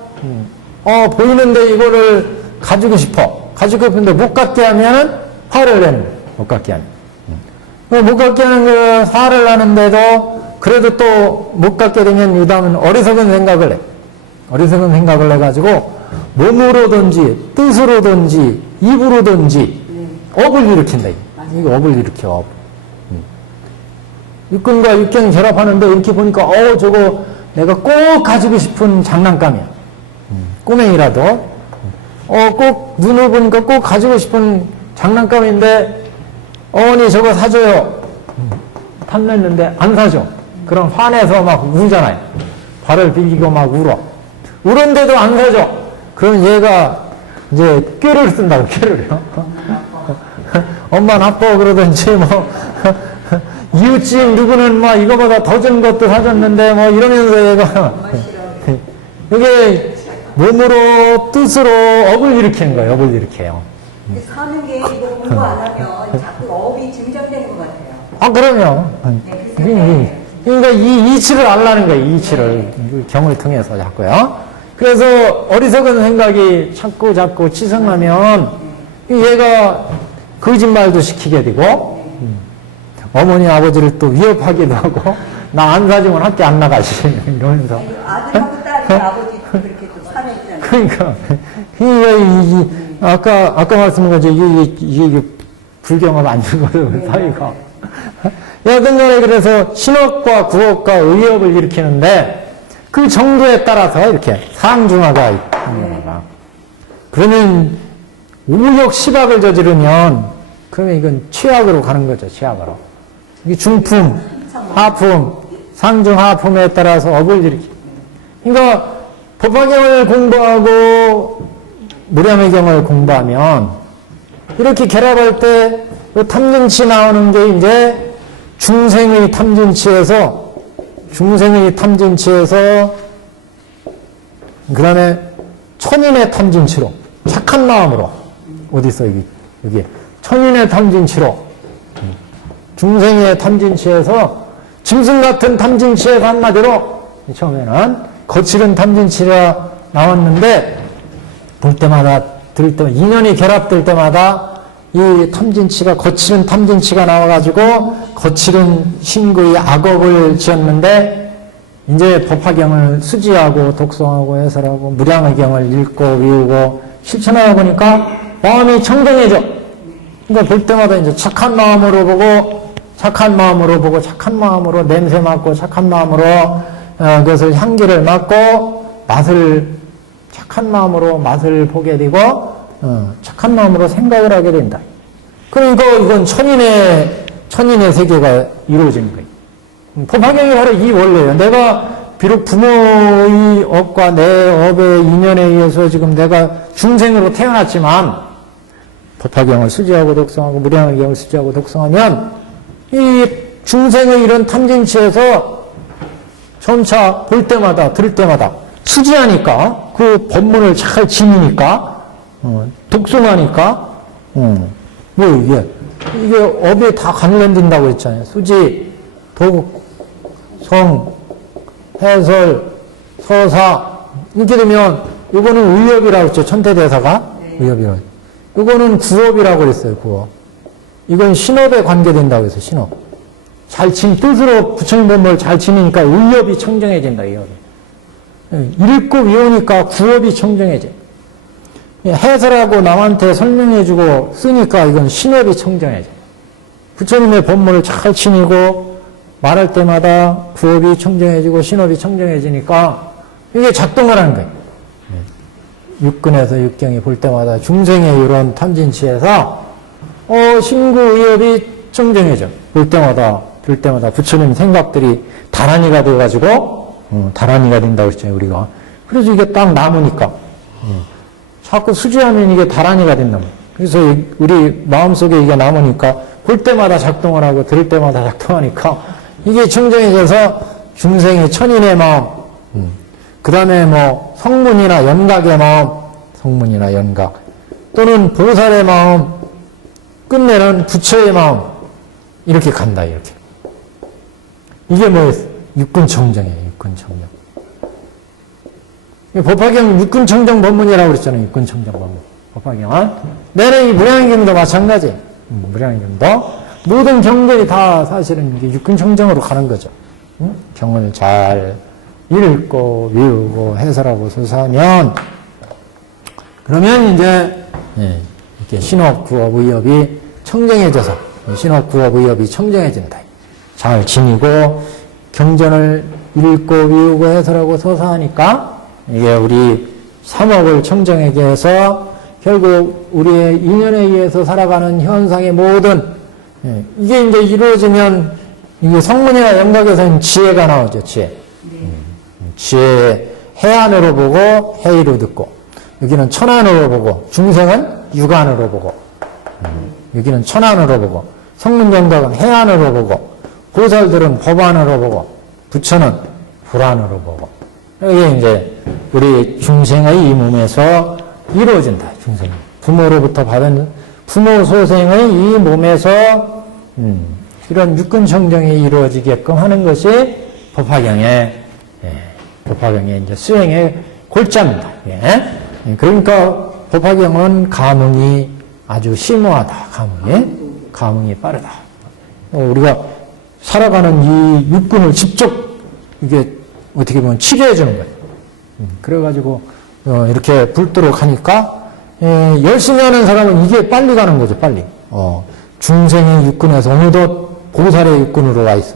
보이는데 이거를 가지고 싶은데 못 갖게 하면은 화를 내는 거예요. 못 갖게 하면. 못 갖게 하는 거 화를 나는데도 그래도 또 못 갖게 되면 유담은 어리석은 생각을 해. 어리석은 생각을 해가지고 몸으로든지 뜻으로든지 입으로든지 업을 일으킨다. 이거 업을 일으켜, 업. 육근과 육경이 결합하는데 이렇게 보니까 저거 내가 꼭 가지고 싶은 장난감이야. 꼬맹이라도 꼭 눈을 보니까 꼭 가지고 싶은 장난감인데 어머니 저거 사줘요. 탐냈는데 안 사줘. 그럼 화내서 막 울잖아요. 발을 비비고 막 울어. 울은데도 안 사줘. 그럼 얘가 이제 꾀를 쓴다고, 꾀를요. 엄마는 아파 그러든지 뭐 이웃집 누구는 막 이거보다 더 준 것도 사줬는데 뭐 이러면서 얘가 이게 몸으로 뜻으로 업을 일으키는 거예요. 업을 일으켜요. 사는 게 이거 공부 안 하면 자꾸 업이 증정되는 것 같아요. 그럼요. 네, 그러니까 이 이치를 알라는 거예요. 이 이치를 경을 통해서 자꾸요. 그래서 어리석은 생각이 자꾸 치성하면 얘가 거짓말도 시키게 되고 어머니 아버지를 또 위협하기도 하고 나 안 사주면 학교 안 나가지 이러면서 아들하고 딸이 아버지 그렇게 또 살아있잖아요. 그러니까 아까 말씀한 거죠. 이게 불경합 안 되거든 사이가. 여튼 간에 그래서 신업과 구업과 의업을 일으키는데 그 정도에 따라서 이렇게 상중하가 있는 거다. 그러면 우욕 시박을 저지르면 그러면 이건 취악으로 가는 거죠. 취악으로. 이게 중품, 하품, 상중 하품에 따라서 업을 일으키. 그러니까 법화경을 공부하고 무량의 경을 공부하면 이렇게 결합할 때 탐진치 나오는 게 이제 중생의 탐진치에서 그 다음에 천인의 탐진치로 착한 마음으로 어디서 여기 천인의 탐진치로 중생의 탐진치에서 짐승 같은 탐진치에서 한마디로 처음에는 거칠은 탐진치가 나왔는데 볼 때마다 들을 때마다 인연이 결합될 때마다 이 탐진치가 거칠은 탐진치가 나와가지고 거칠은 신구의 악업을 지었는데 이제 법화경을 수지하고 독송하고 해설하고 무량의 경을 읽고 외우고 실천하다 보니까 마음이 청정해져. 그러니까 볼 때마다 이제 착한 마음으로 보고 착한 마음으로 냄새 맡고 착한 마음으로 그것을 향기를 맡고 착한 마음으로 맛을 보게 되고 착한 마음으로 생각을 하게 된다. 그러니까 이건 천인의 세계가 이루어지는 거예요. 법화경이 바로 이 원리예요. 내가 비록 부모의 업과 내 업의 인연에 의해서 지금 내가 중생으로 태어났지만 법화경을 수지하고 독성하고 무량의 경을 수지하고 독성하면 이 중생의 이런 탐진치에서 점차 볼 때마다 들을 때마다 수지하니까 그 법문을 잘 지니니까 독송하니까 뭐 이게 업에 다 관련된다고 했잖아요. 수지, 독, 성, 해설, 서사 이렇게 되면 이거는 의업이라고 했죠. 천태대사가 의업이라고. 이거는 구업이라고 그랬어요. 구업. 이건 신업에 관계된다고 해서 신업. 뜻으로 부처님 법문을 잘 지니까 의업이 청정해진다. 의업이. 읽고 외우니까 구업이 청정해져. 해설하고 남한테 설명해주고 쓰니까 이건 신업이 청정해져. 부처님의 법문을 잘 지니고 말할 때마다 구업이 청정해지고 신업이 청정해지니까 이게 작동을 하는 거예요. 육근에서 육경이 볼 때마다 중생의 이런 탐진치에서 신구 의업이 청정해져. 볼 때마다 들 때마다 부처님 생각들이 다란이가 돼가지고 다란이가 된다고 했잖아요. 우리가. 그래서 이게 딱 남으니까 자꾸 수지하면 이게 다란이가 된다. 그래서 우리 마음속에 이게 남으니까 볼 때마다 작동을 하고 들을 때마다 작동하니까 이게 청정해져서 중생의 천인의 마음 그 다음에 뭐 성문이나 연각의 마음, 성문이나 연각, 또는 보살의 마음, 끝내는 부처의 마음, 이렇게 간다, 이렇게. 이게 뭐 육군청정이에요, 육군청정. 법화경 육군청정 법문이라고 그랬잖아요, 육군청정 법문. 법화경은. 내는 이 무량경도 마찬가지. 무량경도 모든 경전이 다 사실은 이게 육군청정으로 가는 거죠. 경을 잘 읽고 외우고 해설하고 수사하면, 그러면 이제 이렇게 신업구업의업이 청정해져서, 신업구업의업이 청정해진다. 잘 지니고 경전을 읽고 외우고 해설하고 서사하니까 이게 우리 삼업을 청정하게 해서 결국 우리의 인연에 의해서 살아가는 현상의 모든, 이게 이제 이루어지면 이게 성문이나 영각에서는 지혜가 나오죠, 지혜. 지혜 해안으로 보고 해의로 듣고, 여기는 천안으로 보고, 중생은 육안으로 보고, 여기는 천안으로 보고, 성문 영각은 해안으로 보고, 보살들은 법안으로 보고, 부처는 불안으로 보고. 이게 이제 우리 중생의 이 몸에서 이루어진다, 중생. 부모로부터 받은 부모 소생의 이 몸에서 이런 육근청정이 이루어지게끔 하는 것이 법화경의 이제 수행의 골자입니다. 그러니까 법화경은 감흥이 아주 심오하다. 감흥이 빠르다. 우리가 살아가는 이 육근을 직접 이게 어떻게 보면 치료해 주는 거예요. 그래가지고 이렇게 불도록 하니까 열심히 하는 사람은 이게 빨리 가는 거죠. 빨리. 중생의 육근에서 어느덧 보살의 육근으로 와 있어.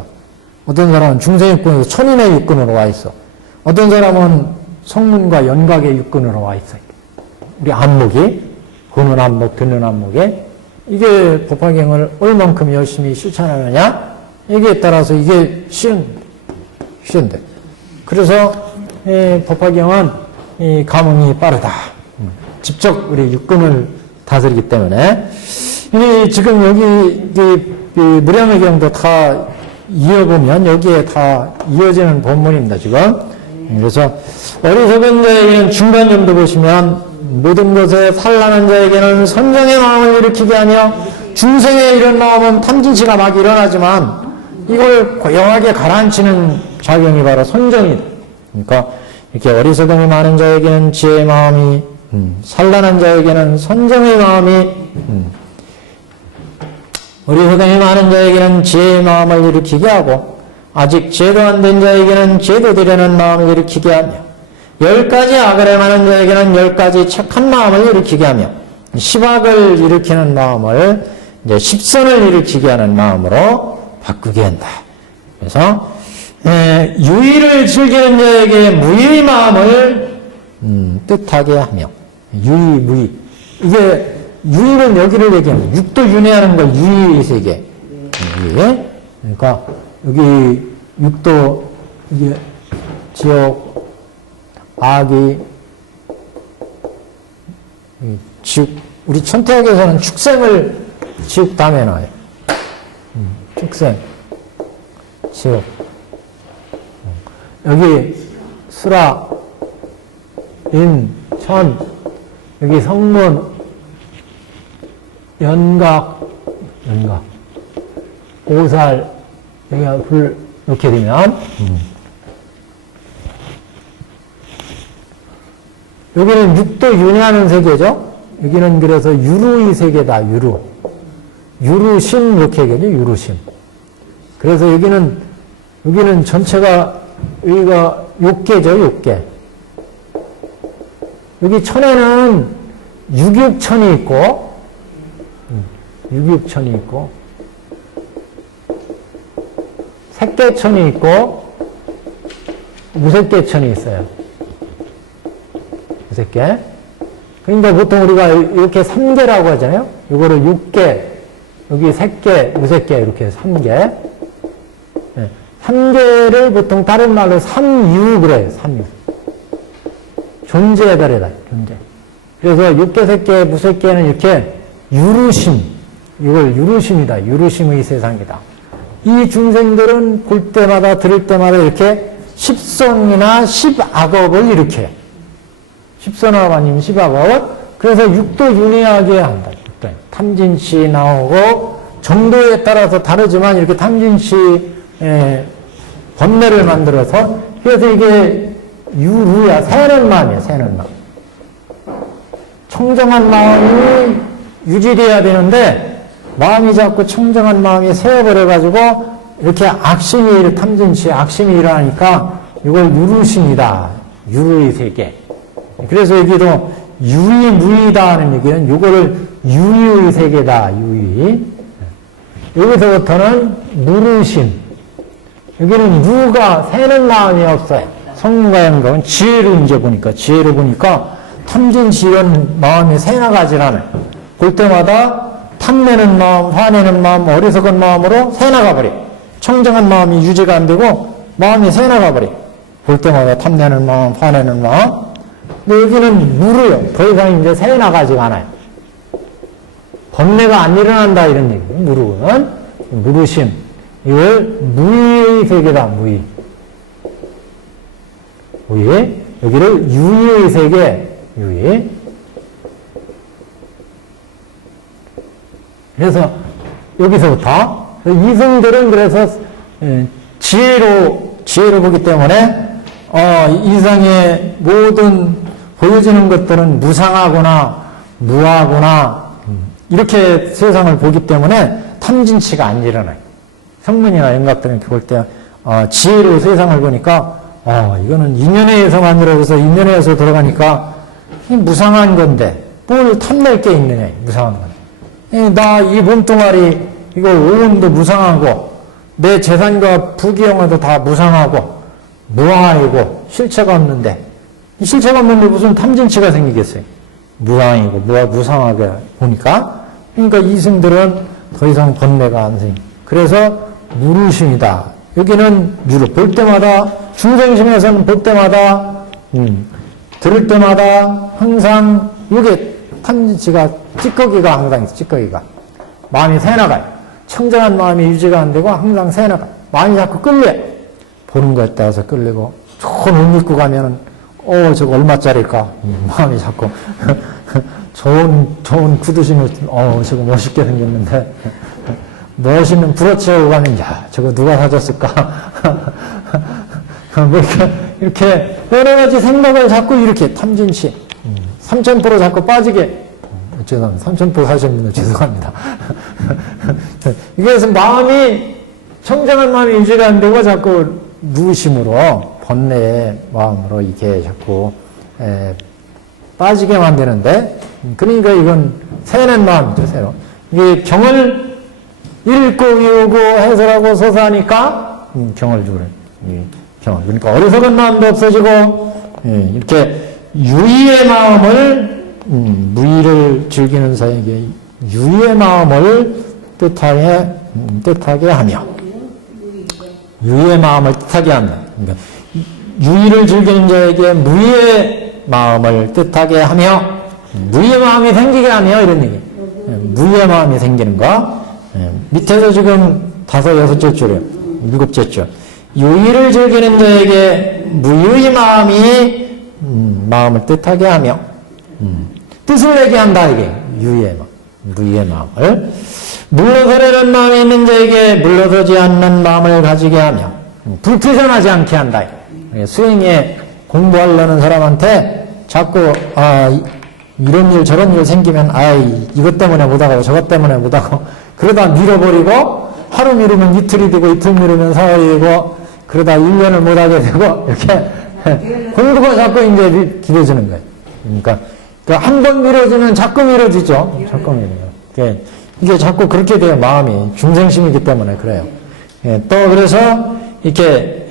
어떤 사람은 중생의 육근에서 천인의 육근으로 와 있어. 어떤 사람은 성문과 연각의 육근으로 와 있어. 우리 안목이, 보는 안목, 듣는 안목에 이게 법화경을 얼만큼 열심히 실천하느냐, 여기에 따라서 이게 쉬운데. 그래서 법화경은 이 감흥이 빠르다. 직접 우리 육근을 다스리기 때문에. 지금 여기 무량의 경도 다 이어보면 여기에 다 이어지는 본문입니다, 지금. 그래서 어리석은 자에게는 중간점도 보시면 모든 것에 산란한 자에게는 선정의 마음을 일으키게 하며 중생의 이런 마음은 탐진치가 막 일어나지만 이걸 고용하게 가라앉히는 작용이 바로 선정이다. 그러니까 이렇게 어리석음이 많은 자에게는 지혜의 마음이, 산란한 자에게는 선정의 마음이, 어리석음이 많은 자에게는 지혜의 마음을 일으키게 하고 아직 제도 안 된 자에게는 제도 되려는 마음을 일으키게 하며 10가지 악을 행하는 자에게는 10가지 착한 마음을 일으키게 하며 10악을 일으키는 마음을 이제 10선을 일으키게 하는 마음으로 바꾸게 한다. 그래서 유의를 즐기는 자에게 무의의 마음을 뜻하게 하며 유의, 무의. 이게 유의는 여기를 얘기합니다. 육도 윤회하는 걸 유의 세계. 유의. 그러니까 여기 육도 이게 지옥, 악이, 지옥, 우리 천태학에서는 축생을 지옥 다음에 나와요. 축생, 지옥. 여기 수라, 인, 천, 여기 성문, 연각, 오살, 여기가 불 놓게 되면, 여기는 육도 윤회하는 세계죠? 여기는 그래서 유루의 세계다, 유루. 유루심, 이렇게 얘기하죠, 유루심. 그래서 여기는 전체가, 여기가 욕계죠, 욕계. 여기 천에는 육육천이 있고, 육육천이 있고, 색계천이 있고, 무색계천이 있어요. 무색계. 그러니까 보통 우리가 이렇게 3계라고 하잖아요. 이거를 6계, 여기 색계, 무색계, 이렇게 3계. 3계를 보통 다른 말로 삼유 그래요, 삼유. 존재의 달이다, 존재. 그래서 6계, 색계, 무색계는 이렇게 유루심, 이걸 유루심이다, 유루심의 세상이다. 이 중생들은 볼 때마다 들을 때마다 이렇게 십선이나 십악업을 일으켜요. 십선악 아니면 십악업. 그래서 육도 윤회하게 한다. 탐진치 나오고 정도에 따라서 다르지만 이렇게 탐진치 번뇌를 만들어서 그래서 이게 유루야 새는 마음이에요. 새는 마음. 청정한 마음이 유지돼야 되는데 마음이 자꾸 청정한 마음이 새어버려가지고 이렇게 악심이 탐진치 악심이 일어나니까 이걸 유루심이다. 유루의 세계. 그래서 여기도 유의 무의다 하는 얘기는 이거를 유의 세계다. 유의. 여기서부터는 무르심. 여기는 무가 새는 마음이 없어요. 성문과 영각은 지혜로 이제 보니까 탐진치 이런 마음이 새나가질 않아요. 볼 때마다 탐내는 마음, 화내는 마음, 어리석은 마음으로 새나가 버려. 청정한 마음이 유지가 안 되고 마음이 새나가 버려. 볼 때마다 탐내는 마음, 화내는 마음. 근데 여기는 무르요. 더 이상 이제 새나가지가 않아요. 번뇌가 안 일어난다 이런 얘기예요. 무르는 무르심. 이걸 무의의 세계다. 무의. 무의. 여기를 유의의 세계. 유의. 그래서 여기서부터 이승들은 그래서 지혜로 보기 때문에 이상의 모든 보여지는 것들은 무상하거나 무하거나 이렇게 세상을 보기 때문에 탐진치가 안 일어나요. 성문이나 영각들은 볼 때 지혜로 세상을 보니까 이거는 인연에 의해서 만들어져서 인연에 의해서 들어가니까 무상한 건데 뭘 탐낼 게 있느냐. 무상한 건데. 나 이 몸뚱아리 이거 오온도 무상하고 내 재산과 부귀영화도 다 무상하고 무한이고 실체가 없는데 실체가 없는데 무슨 탐진치가 생기겠어요. 무한이고 무상하게 보니까 그러니까 이승들은 더 이상 번뇌가 안 생겨. 그래서 무르심이다. 여기는 유로 볼 때마다 중생심에서는 볼 때마다 들을 때마다 항상 이게 탐진치가 찌꺼기가 항상 있어. 찌꺼기가 마음이 새나가요. 청정한 마음이 유지가 안 되고 항상 새나가요. 마음이 자꾸 끌려요. 보는 거에 따라서 끌리고 좋은 옷 입고 가면은 저거 얼마짜리일까? 마음이 자꾸 좋은 구두 신을 저거 멋있게 생겼는데 멋있는 브로치하고 가면 야 저거 누가 사줬을까? 뭐 이렇게 여러 가지 생각을 자꾸 이렇게 탐진치 3000% 자꾸 빠지게 죄송합니다. 3000% 사시는 분들 죄송합니다. 그래서 마음이 청정한 마음이 유지가 안 되고 자꾸 무심으로 번뇌의 마음으로 이렇게 자꾸 빠지게 만드는데 그러니까 이건 새는 마음이죠. 새로 이게 경을 읽고 외우고 해설하고 서사하니까 경을 주는 경을 그러니까 어리석은 마음도 없어지고 이렇게 유의의 마음을 무의를 즐기는 자에게 유의의 마음을 뜻하게 하며 유의의 마음을 뜻하게 한다. 그러니까 유의를 즐기는 자에게 무의의 마음을 뜻하게 하며 무의의 마음이 생기게 하며 이런 얘기. 무의의 마음이 생기는 거. 밑에서 지금 5, 6째 줄이에요. 7째 줄. 유의를 즐기는 자에게 무의의 마음이 마음을 뜻하게 하며 뜻을 내게 한다 이게 유의의 마음, 무의의 마음을 물러서려는 마음이 있는 자에게 물러서지 않는 마음을 가지게 하며 불투전하지 않게 한다. 수행에 공부하려는 사람한테 자꾸 이런 일 저런 일 생기면 이것 때문에 못하고 저것 때문에 못하고 그러다 밀어버리고 하루 미루면 이틀이 되고 이틀 미루면 사흘이 되고 그러다 1년을 못하게 되고 이렇게 공부가 자꾸 이제 길어지는 거예요. 그러니까 한 번 미뤄지면 자꾸 미뤄지죠. 자꾸 미뤄요. 이게 자꾸 그렇게 돼요. 마음이 중생심이기 때문에 그래요. 또 그래서 이렇게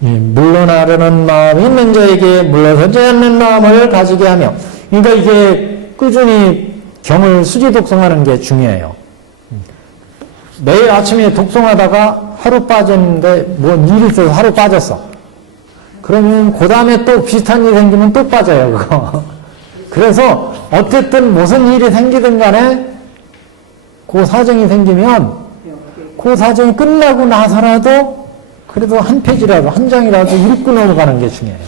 물러나려는 마음이 있는 자에게 물러서지 않는 마음을 가지게 하며 그러니까 이게 꾸준히 경을 수지 독송하는 게 중요해요. 매일 아침에 독송하다가 하루 빠졌는데 뭔 일이 있어서 하루 빠졌어. 그러면 그 다음에 또 비슷한 일이 생기면 또 빠져요. 그거. 그래서 어쨌든 무슨 일이 생기든 간에 그 사정이 생기면 그 사정이 끝나고 나서라도 그래도 한 페이지라도, 한 장이라도 읽고 넘어가는 게 중요해요.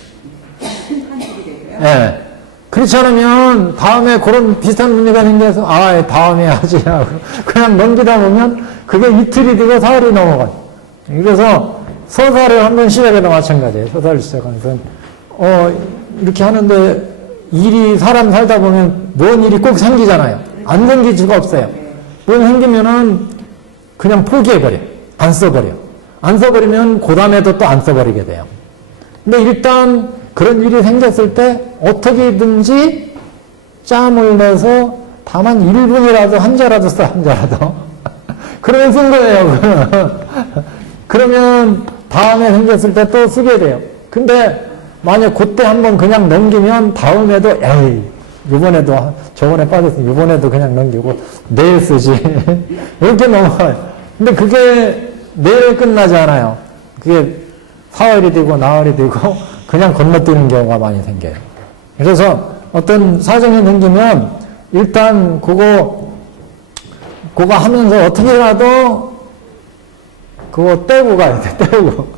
한식이 되고요. 예. 그렇지 않으면 다음에 그런 비슷한 문제가 생겨서 다음에 하지 하고 그냥 넘기다 보면 그게 이틀이 되고 사흘이 넘어가요. 그래서 서사를 한번 시작해도 마찬가지예요. 서사를 시작하면서 이렇게 하는데 사람 살다 보면 뭔 일이 꼭 생기잖아요. 안 생길 수가 없어요. 뭔 생기면은 그냥 포기해버려. 안 써버려. 안 써버리면 그 다음에도 또 안 써버리게 돼요. 근데 일단 그런 일이 생겼을 때 어떻게든지 짬을 내서 다만 1분이라도 한자라도 써, 한자라도. 그러면 쓴 거예요. 그러면 다음에 생겼을 때 또 쓰게 돼요. 근데 만약 그때 한번 그냥 넘기면 다음에도 이번에도 저번에 빠졌으니 이번에도 그냥 넘기고 내일 쓰지. 이렇게 넘어가요. 근데 그게 내일 끝나지 않아요. 그게 사흘이 되고 나흘이 되고 그냥 건너뛰는 경우가 많이 생겨요. 그래서 어떤 사정이 생기면 일단 그거 하면서 어떻게라도 그거 떼고 가야 돼. 떼고.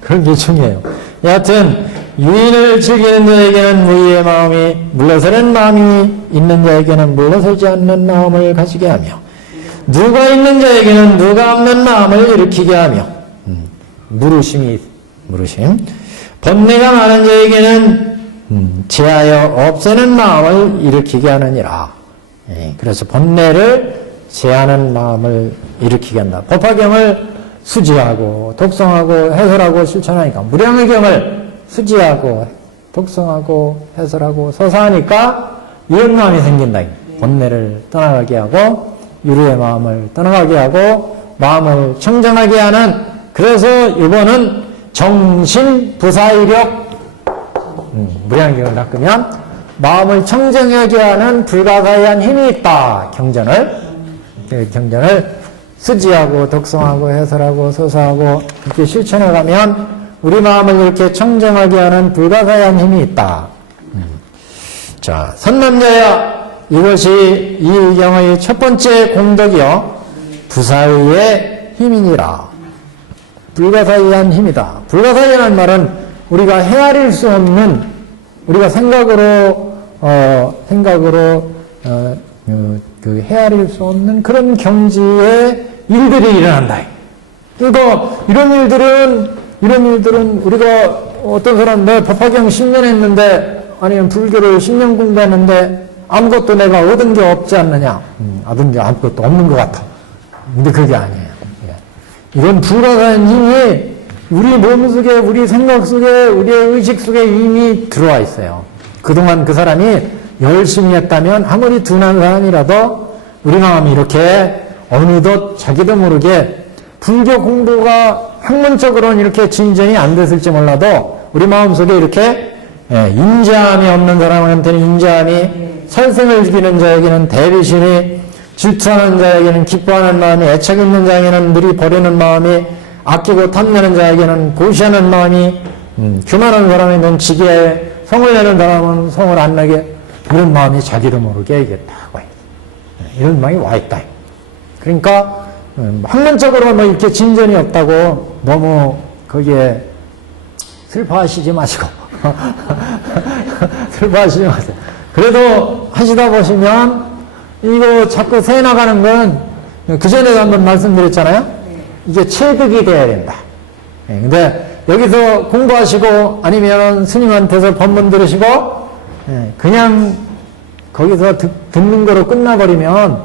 그런 게 중요해요. 여하튼 유인을 즐기는 자에게는 무의의 마음이, 물러서는 마음이 있는 자에게는 물러서지 않는 마음을 가지게 하며, 누가 있는 자에게는 누가 없는 마음을 일으키게 하며, 무르심. 번뇌가 많은 자에게는 제하여 없애는 마음을 일으키게 하느니라. 그래서 번뇌를 제하는 마음을 일으키게 한다. 법화경을 수지하고 독성하고 해설하고 실천하니까, 무량의 경을 수지하고 독성하고 해설하고 서사하니까 이런 마음이 생긴다. 번뇌를 떠나가게 하고 유리의 마음을 떠나가게 하고 마음을 청정하게 하는, 그래서 이번은 정신부사위력, 무량경을 닦으면 마음을 청정하게 하는 불가사의한 힘이 있다. 경전을 수지하고 독성하고 해설하고 서사하고 이렇게 실천해가면 우리 마음을 이렇게 청정하게 하는 불가사의한 힘이 있다. 자, 선남자야, 이것이 이 의경의 첫 번째 공덕이요 부사의의 힘이니라. 불가사의한 힘이다. 불가사의라는 말은 우리가 헤아릴 수 없는, 우리가 생각으로 헤아릴 수 없는 그런 경지의 일들이 일어난다. 그러니까 이런 일들은 우리가 어떤 사람 내가 법화경 10년 했는데, 아니면 불교를 10년 공부했는데 아무것도 내가 얻은 게 없지 않느냐. 얻은 게 아무것도 없는 것 같아. 근데 그게 아니에요. 이런 불가사의한 힘이 우리 몸 속에, 우리 생각 속에, 우리의 의식 속에 이미 들어와 있어요. 그동안 그 사람이 열심히 했다면 아무리 둔한 사람이라도 우리 마음이 이렇게 어느덧 자기도 모르게 불교 공부가 학문적으로는 이렇게 진전이 안 됐을지 몰라도 우리 마음속에 이렇게 인자함이 없는 사람한테는 인자함이, 설생을 죽이는 자에게는 대비심이, 질투하는 자에게는 기뻐하는 마음이, 애착 있는 자에게는 미리 버리는 마음이, 아끼고 탐내는 자에게는 고시하는 마음이, 교만한 사람에는 지게, 성을 내는 사람은 성을 안 내게, 이런 마음이 자기도 모르게 이게 딱 와 있다. 이런 마음이 와 있다. 그러니까 학문적으로 뭐 이렇게 진전이 없다고 너무 거기에 슬퍼하시지 마시고 슬퍼하시지 마세요. 그래도 하시다 보시면 이거 자꾸 새 나가는 건 그 전에도 한번 말씀드렸잖아요. 이게 체득이 돼야 된다. 근데 여기서 공부하시고 아니면 스님한테서 법문 들으시고 그냥 거기서 듣는 거로 끝나버리면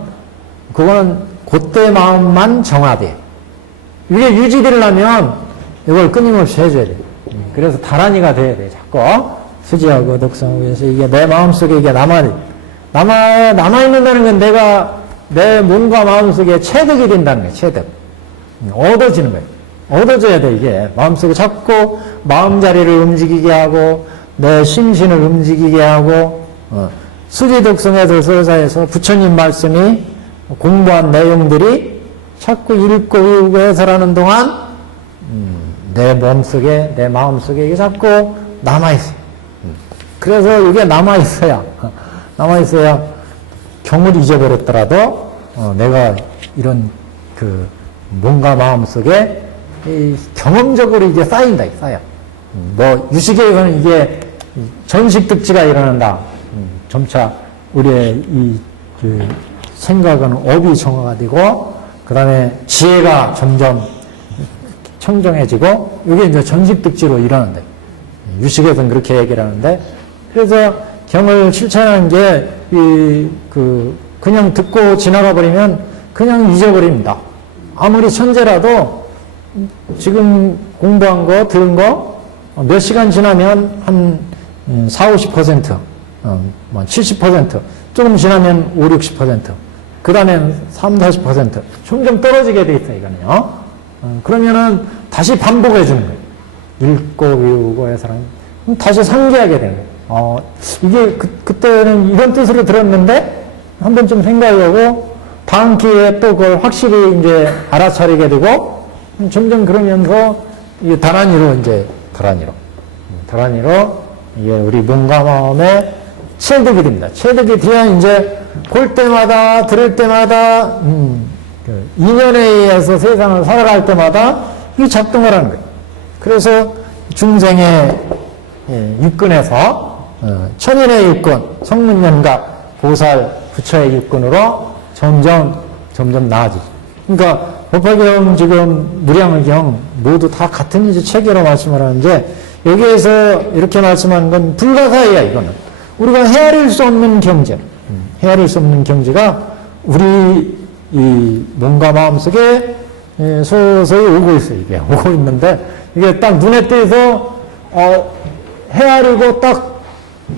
그거는 그때 마음만 정화돼. 이게 유지되려면 이걸 끊임없이 해줘야 돼. 그래서 다란이가 돼야 돼. 자꾸 수지하고 독성하고 해서 이게 내 마음속에 이게 남아있는다는 건 내 몸과 마음속에 체득이 된다는 거예요. 체득. 얻어지는 거예요. 얻어져야 돼. 이게 마음속에 자꾸 마음자리를 움직이게 하고 내 심신을 움직이게 하고 수지 독성에서 서사에서 부처님 말씀이 공부한 내용들이 자꾸 읽고 읽고 해설하는 동안 내 몸속에, 내 마음속에 이게 자꾸 남아있어요. 그래서 이게 남아있어야 경을 잊어버렸더라도 내가 이런 몸과 마음속에 이 경험적으로 이게 쌓인다, 쌓여. 뭐, 유식에서는 이게 전식득지가 일어난다. 점차 우리의 그 생각은 업이 정화가 되고, 그 다음에 지혜가 점점 청정해지고, 이게 이제 전식득지로 일어난다. 유식에서는 그렇게 얘기를 하는데, 그래서 경을 실천하는 게, 그냥 듣고 지나가 버리면 그냥 잊어버립니다. 아무리 천재라도 지금 공부한 거, 들은 거, 몇 시간 지나면 한 40, 50%, 70%, 조금 지나면 5, 60%, 그 다음엔 30, 40%, 점점 떨어지게 돼 있어요, 이거는요. 그러면은 다시 반복해 주는 거예요. 읽고 외우고 해서는 다시 상기하게 되는 거예요. 이게 그때는 이런 뜻으로 들었는데 한번 좀 생각하고 다음 기회에 또 그걸 확실히 이제 알아차리게 되고 점점 그러면서 이게 다란이로 이게 우리 몸과 마음의 체득이 됩니다. 체득이 되면 이제 볼 때마다 들을 때마다 인연에 의해서 세상을 살아갈 때마다 이 작동을 하는 거예요. 그래서 중생의 육근에서 천인의 육근, 성문연각, 보살, 부처의 육근으로 점점 나아지죠. 그러니까 법화경 지금 무량의경 모두 다 같은 이제 체계로 말씀을 하는데 여기에서 이렇게 말씀하는 건 불가사의야. 이거는 우리가 헤아릴 수 없는 경제, 헤아릴 수 없는 경제가 우리 이 몸과 마음 속에 서서히 오고 있어요. 이게 오고 있는데 이게 딱 눈에 띄어서 헤아리고 딱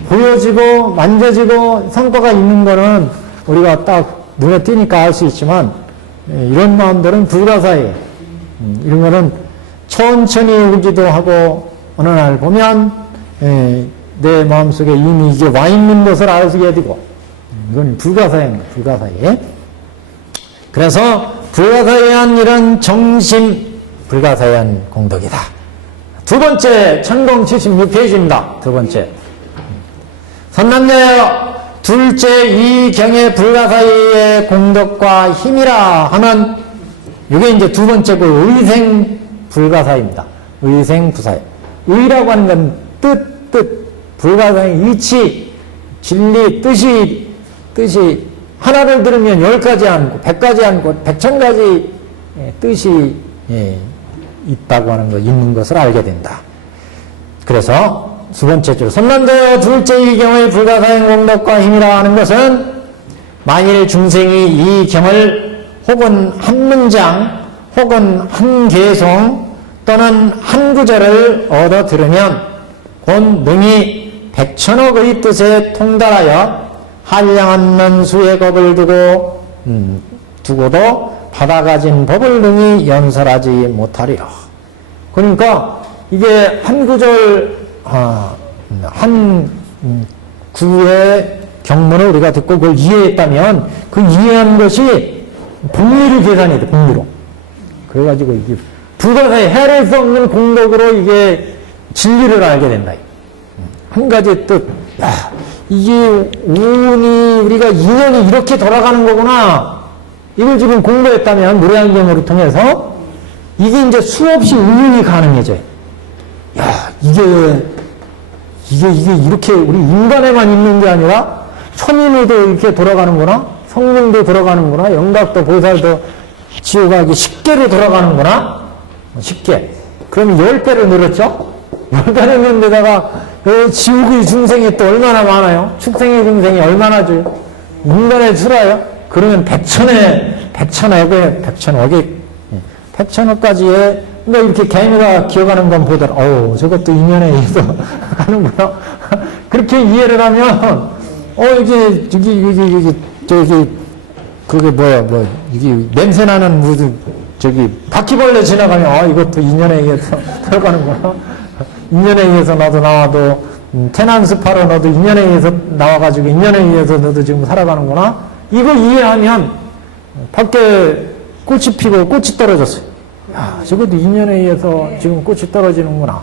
보여지고 만져지고 성과가 있는 거는 우리가 딱 눈에 띄니까 알 수 있지만 이런 마음들은 불가사의예요. 이런 거는 천천히 오기도 하고 어느 날 보면 내 마음속에 이미 이게 와 있는 것을 알게 되고 이건 불가사의입니다. 불가사의. 그래서 불가사의한 이런 정심 불가사의한 공덕이다. 두 번째 1076페이지입니다. 두 번째 선남자여 둘째 이 경의 불가사의의 공덕과 힘이라 하면 이게 이제 두 번째고 의생 불가사의입니다. 의생 부사의 의라고 하는 건 뜻 불가사의 이치 진리 뜻이 하나를 들으면 10가지 않고 100가지 않고 100,000가지 뜻이 있다고 하는 거 있는 것을 알게 된다. 그래서 두 번째 줄 선남자여 둘째 이 경의 불가사의 공덕과 힘이라 하는 것은 만일 중생이 이 경을 혹은 한 문장 혹은 한 개송 또는 한 구절을 얻어 들으면 곧 능히 백천억의 뜻에 통달하여 한량한 면수의 법을 두고도 받아가진 법을 능히 연설하지 못하리라. 그러니까 이게 한 구절 한 구의 경문을 우리가 듣고 그걸 이해했다면 그 이해한 것이 복리를 계산해야 돼. 복리로. 그래가지고 이게 불가사의 헤아릴 수 없는 공덕으로 이게 진리를 알게 된다. 한 가지 뜻. 이게 운이 우리가 인연이 이렇게 돌아가는 거구나. 이걸 지금 공부했다면 무량경으로 통해서 이게 이제 수없이 운용이 가능해져요. 이게 이렇게 우리 인간에만 있는 게 아니라 천인에도 이렇게 돌아가는구나. 성령도 돌아가는구나. 영각도 보살도 지옥하기 10개로 돌아가는구나. 10개. 그러면 10배를 늘었죠? 10배를 넣는 데다가 지옥의 중생이 또 얼마나 많아요? 축생의 중생이 얼마나 줘요? 인간의 수라요? 그러면 백천억까지의 그러니까 이렇게 개미가 기어가는 건 보더라. 저것도 인연에 의해서 가는구나. 그렇게 이해를 하면 이게 냄새나는 무슨 바퀴벌레 지나가면 이것도 인연에 의해서 들어가는구나. 인연에 의해서 너도 나와도 테난스파로 너도 인연에 의해서 나와가지고 인연에 의해서 너도 지금 살아가는구나. 이거 이해하면 밖에 꽃이 피고 꽃이 떨어졌어요. 저것도 인연에 의해서 지금 꽃이 떨어지는구나.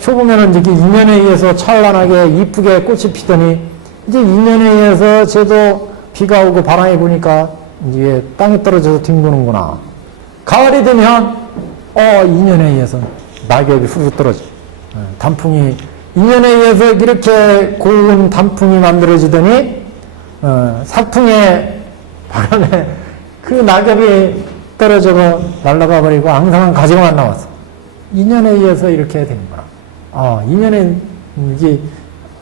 초봄에는 이게 인연에 의해서 찬란하게 이쁘게 꽃이 피더니 이제 인연에 의해서 쟤도 비가 오고 바람이 부니까 이게 땅에 떨어져서 뒹구는구나. 가을이 되면 인연에 의해서 낙엽이 후루 떨어져. 단풍이, 인연에 의해서 이렇게 고운 단풍이 만들어지더니, 사풍의 바람에 그 낙엽이 떨어져서 날아가 버리고 앙상한 가지가만 남았어. 인연에 의해서 이렇게 된 거라. 인연에, 이게,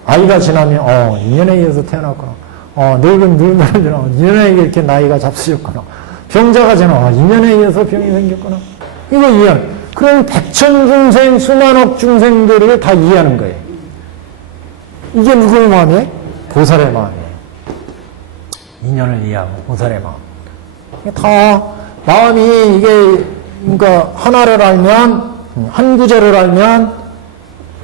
아이가 지나면, 인연에 의해서 태어났구나. 늙은 인연에 이렇게 나이가 잡수셨구나. 병자가 지나, 인연에 의해서 병이 생겼구나. 이거 이해하는. 그럼 백천중생, 수만억 중생들을 다 이해하는 거예요. 이게 누구의 마음이에요? 보살의 마음이에요. 인연을 이해하고 보살의 마음. 다 마음이 이게 그러니까 하나를 알면 한 구절을 알면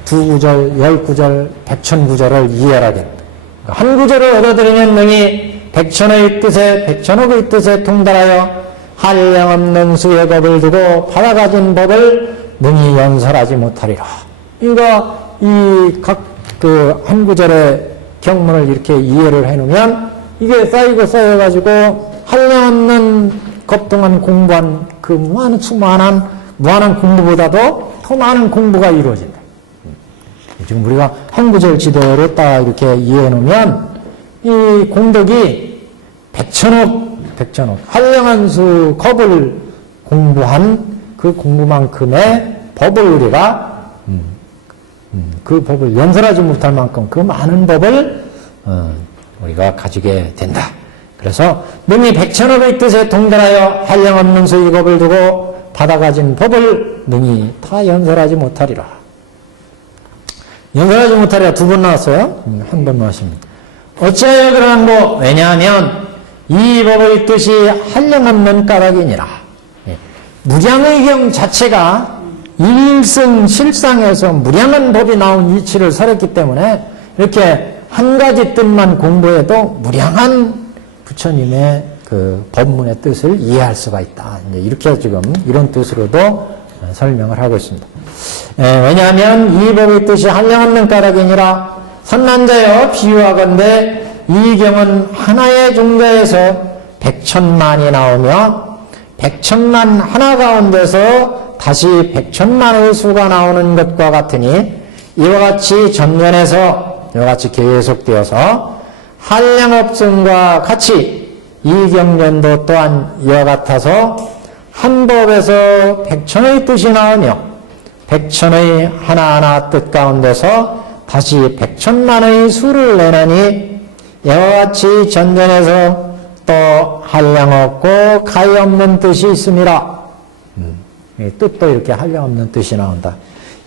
두 구절, 열 구절, 백천 구절을 이해하게 된다. 한 구절을 얻어들이면 능히 백천의 뜻에 백천억의 뜻에 통달하여 한량없는 수의 법을 두고 받아가진 법을 능히 연설하지 못하리라. 이거 이 각 그 한 구절의 경문을 이렇게 이해를 해놓으면 이게 쌓이고 쌓여가지고 한량없는 그동안 공부한 그 무한한 공부보다도 더 많은 공부가 이루어진다. 지금 우리가 한 구절 지대로 딱 이렇게 이해해 놓으면 이 공덕이 백천억 한량한 수 겁을 공부한 그 공부만큼의 법을 우리가 그 법을 연설하지 못할 만큼 그 많은 법을 우리가 가지게 된다. 그래서 능히 백천억의 뜻에 동달하여 한량없는 수의 법을 두고 받아가진 법을 능히 다 연설하지 못하리라. 연설하지 못하리라 두 번 나왔어요. 한 번 나왔습니다. 어찌하여 그러는고? 왜냐하면 이 법의 뜻이 한량없는 까닭이니라. 무량의경 자체가 일승실상에서 무량한 법이 나온 이치를 설했기 때문에 이렇게 한 가지 뜻만 공부해도 무량한 부처님의 그 법문의 뜻을 이해할 수가 있다. 이렇게 지금 이런 뜻으로도 설명을 하고 있습니다. 왜냐하면 이 법의 뜻이 한량없는 까닭이니라. 선난자여 비유하건대 이 경은 하나의 종자에서 백천만이 나오며 백천만 하나 가운데서 다시 백천만의 수가 나오는 것과 같으니 이와 같이 전면에서 이와 같이 계속되어서 한량업승과 같이 이 경전도 또한 이와 같아서 한 법에서 백천의 뜻이 나오며 백천의 하나하나 뜻 가운데서 다시 백천만의 수를 내나니 이와 같이 전전에서 또 한량없고 가히 없는 뜻이 있음이라. 뜻도 이렇게 한량없는 뜻이 나온다.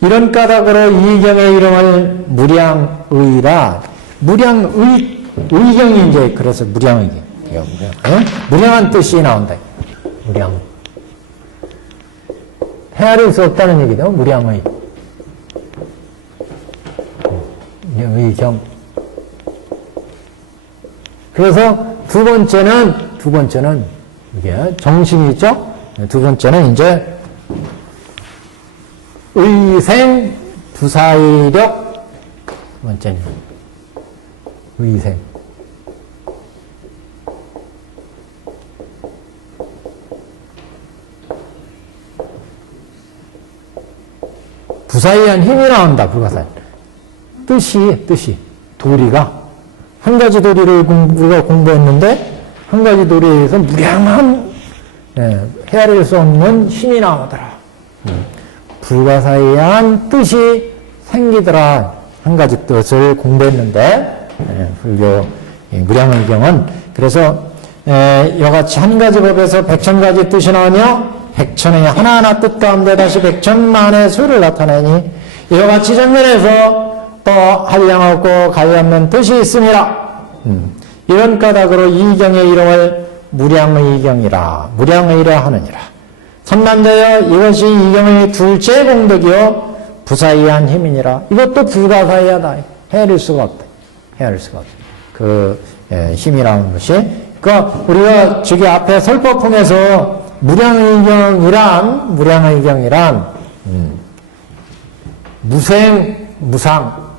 이런 까닭으로 이 경의 이름을 무량의라. 의경이 이제 그래서 무량의경. 무량한 뜻이 나온다. 무량. 헤아릴 수 없다는 얘기죠. 무량의. 의경. 그래서 두 번째는 이게 정신이 있죠. 두 번째는 이제 의생 부사의력. 두 번째는 의생. 부사의한 힘이 나온다. 불가사의. 뜻이 도리가 한 가지 도리를 우리가 공부했는데 한 가지 도리에 의해서 무량한 헤아릴 수 없는 힘이 나오더라. 불가사의한 뜻이 생기더라. 한 가지 뜻을 공부했는데 불교 무량의경은 그래서 이같이 한 가지 법에서 백천 가지 뜻이 나오며 백천의 하나하나 뜻 가운데 다시 백천만의 수를 나타내니 이와 같이 전면에서 또 한량없고 가히 없는 뜻이 있음이라. 이런 까닭으로 이 경의 이름을 무량의경이라 무량의라 하느니라. 선난자여 이것이 이 경의 둘째 공덕이요 부사의한 힘이니라. 이것도 불가사의하다. 헤아릴 수가 없다. 헤아릴 수가 없다. 그 힘이라는 것이 그러니까 우리가 저기 앞에 설법품에서 무량의경이란 무생, 무상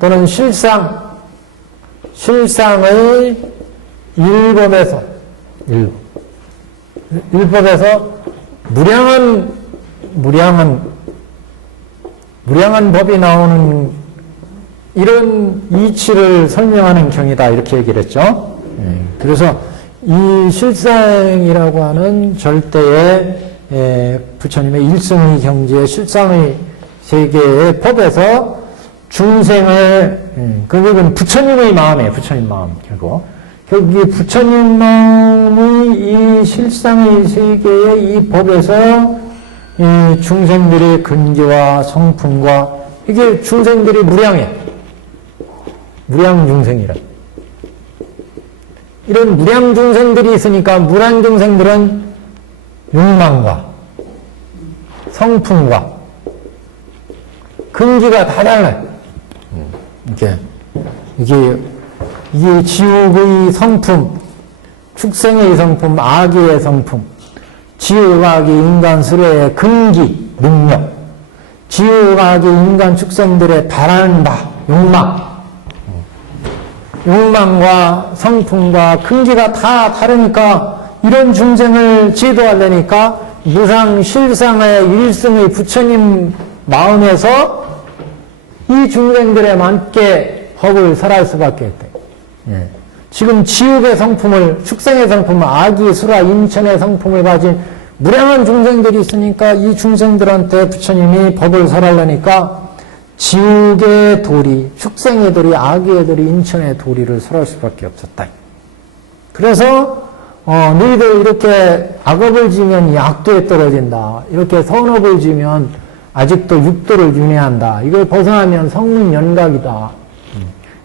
또는 실상의 일법에서 무량한 법이 나오는 이런 이치를 설명하는 경이다. 이렇게 얘기를 했죠. 그래서 이 실상이라고 하는 절대의 부처님의 일승의 경지의 실상의 세계의 법에서 중생을, 그건 부처님의 마음이에요. 부처님 마음. 결국 이 부처님 마음의 이 실상의 세계의 이 법에서 이 중생들의 근기와 성품과 이게 중생들이 무량해. 무량 중생이라. 이런 무량 중생들이 있으니까 무량 중생들은 욕망과 성품과 근기가 다 달라요. 이게 지옥의 성품, 축생의 성품, 악의 성품, 지옥, 악의 인간 수레의 근기, 능력, 지옥, 악의 인간 축생들의 바라는 바, 욕망과 성품과 근기가 다 다르니까 이런 중생을 지도하려니까 무상 실상의 일승의 부처님 마음에서 이 중생들에 맞게 법을 설할 수밖에 없대. 지금 지옥의 성품을, 축생의 성품을, 악의 수라, 인천의 성품을 가진 무량한 중생들이 있으니까 이 중생들한테 부처님이 법을 설하려니까 지옥의 도리, 축생의 도리, 악의 도리, 인천의 도리를 설할 수밖에 없었다. 그래서 너희들 이렇게 악업을 지면 이 악도에 떨어진다. 이렇게 선업을 지면 아직도 육도를 윤회한다. 이걸 벗어나면 성문연각이다.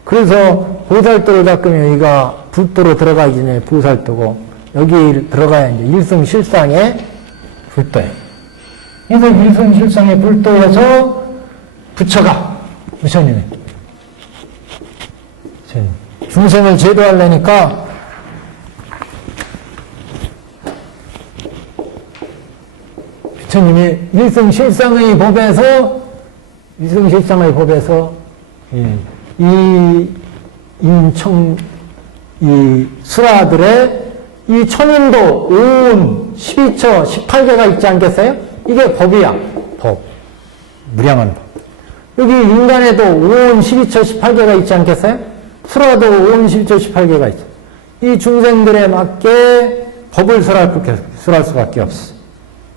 그래서 보살도를 닦으면 여기가 불도로 들어가기 전에 보살도고 여기 들어가야 이제 일승실상의 불도에. 그래서 일승실상의 불도에서 부처가 부처님이 중생을 제도하려니까 부처님이 일승실상의 법에서 이 인청 이 수라들의 이 천인도, 오운, 12처, 18개가 있지 않겠어요? 이게 법이야. 법. 무량한 법. 여기 인간에도 오온, 12처, 18개가 있지 않겠어요? 수라도 오온, 12처, 18개가 있죠. 이 중생들에 맞게 법을 설할 수밖에 없어.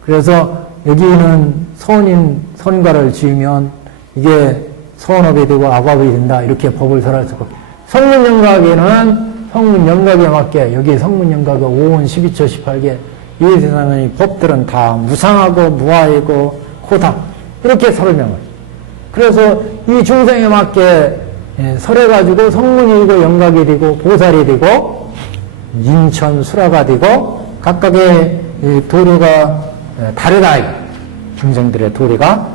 그래서 여기는 선과를 지으면 이게 선업이 되고 악업이 된다. 이렇게 법을 설할 수가 없고. 성문연각에는 성문연각에 맞게 여기 성문연각에 5원, 12처, 18개 이 세상의 법들은 다 무상하고 무아이고 고다. 이렇게 설명을. 그래서 이 중생에 맞게 설해가지고 성문이고 연각이 되고 보살이 되고 인천, 수라가 되고 각각의 도리가 다르다. 중생들의 도리가.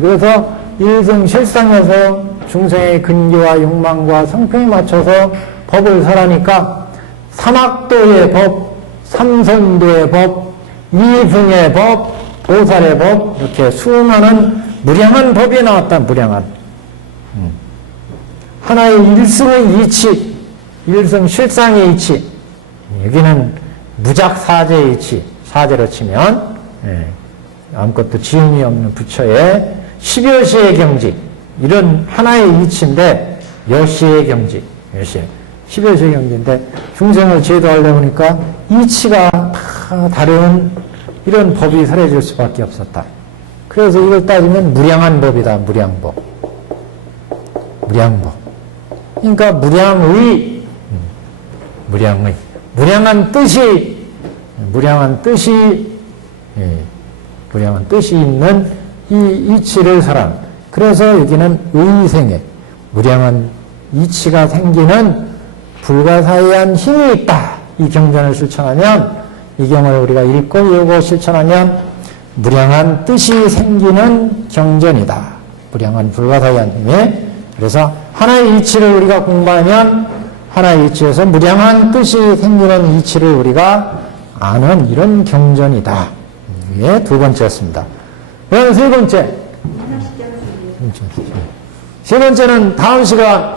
그래서 일승실상에서 중생의 근기와 욕망과 성품에 맞춰서 법을 설하니까 삼학도의 법, 삼선도의 법, 이승의 법, 보살의 법 이렇게 수많은 무량한 법이 나왔다. 무량한. 하나의 일승의 이치, 일승실상의 이치. 여기는 무작사제의 이치, 사제로 치면 아무것도 지음이 없는 부처의 10여시의 경지, 이런 하나의 이치인데 여시의 경지, 10여시의 경지인데 중생을 제도하려고 하니까 이치가 다 다른 이런 법이 설해질 수밖에 없었다. 그래서 이걸 따지면 무량한 법이다. 무량법. 무량법. 그러니까 무량한 뜻이 있는 이 이치를 설한. 그래서 여기는 의생에 무량한 이치가 생기는 불가사의한 힘이 있다. 이 경전을 실천하면, 이 경을 우리가 읽고 외우고 실천하면 무량한 뜻이 생기는 경전이다. 무량한 불가사의한 힘이. 그래서 하나의 이치를 우리가 공부하면 하나의 이치에서 무량한 뜻이 생기는 이치를 우리가 아는 이런 경전이다. 이게 두 번째였습니다. 그럼 세 번째. 세 번째는 다음 시간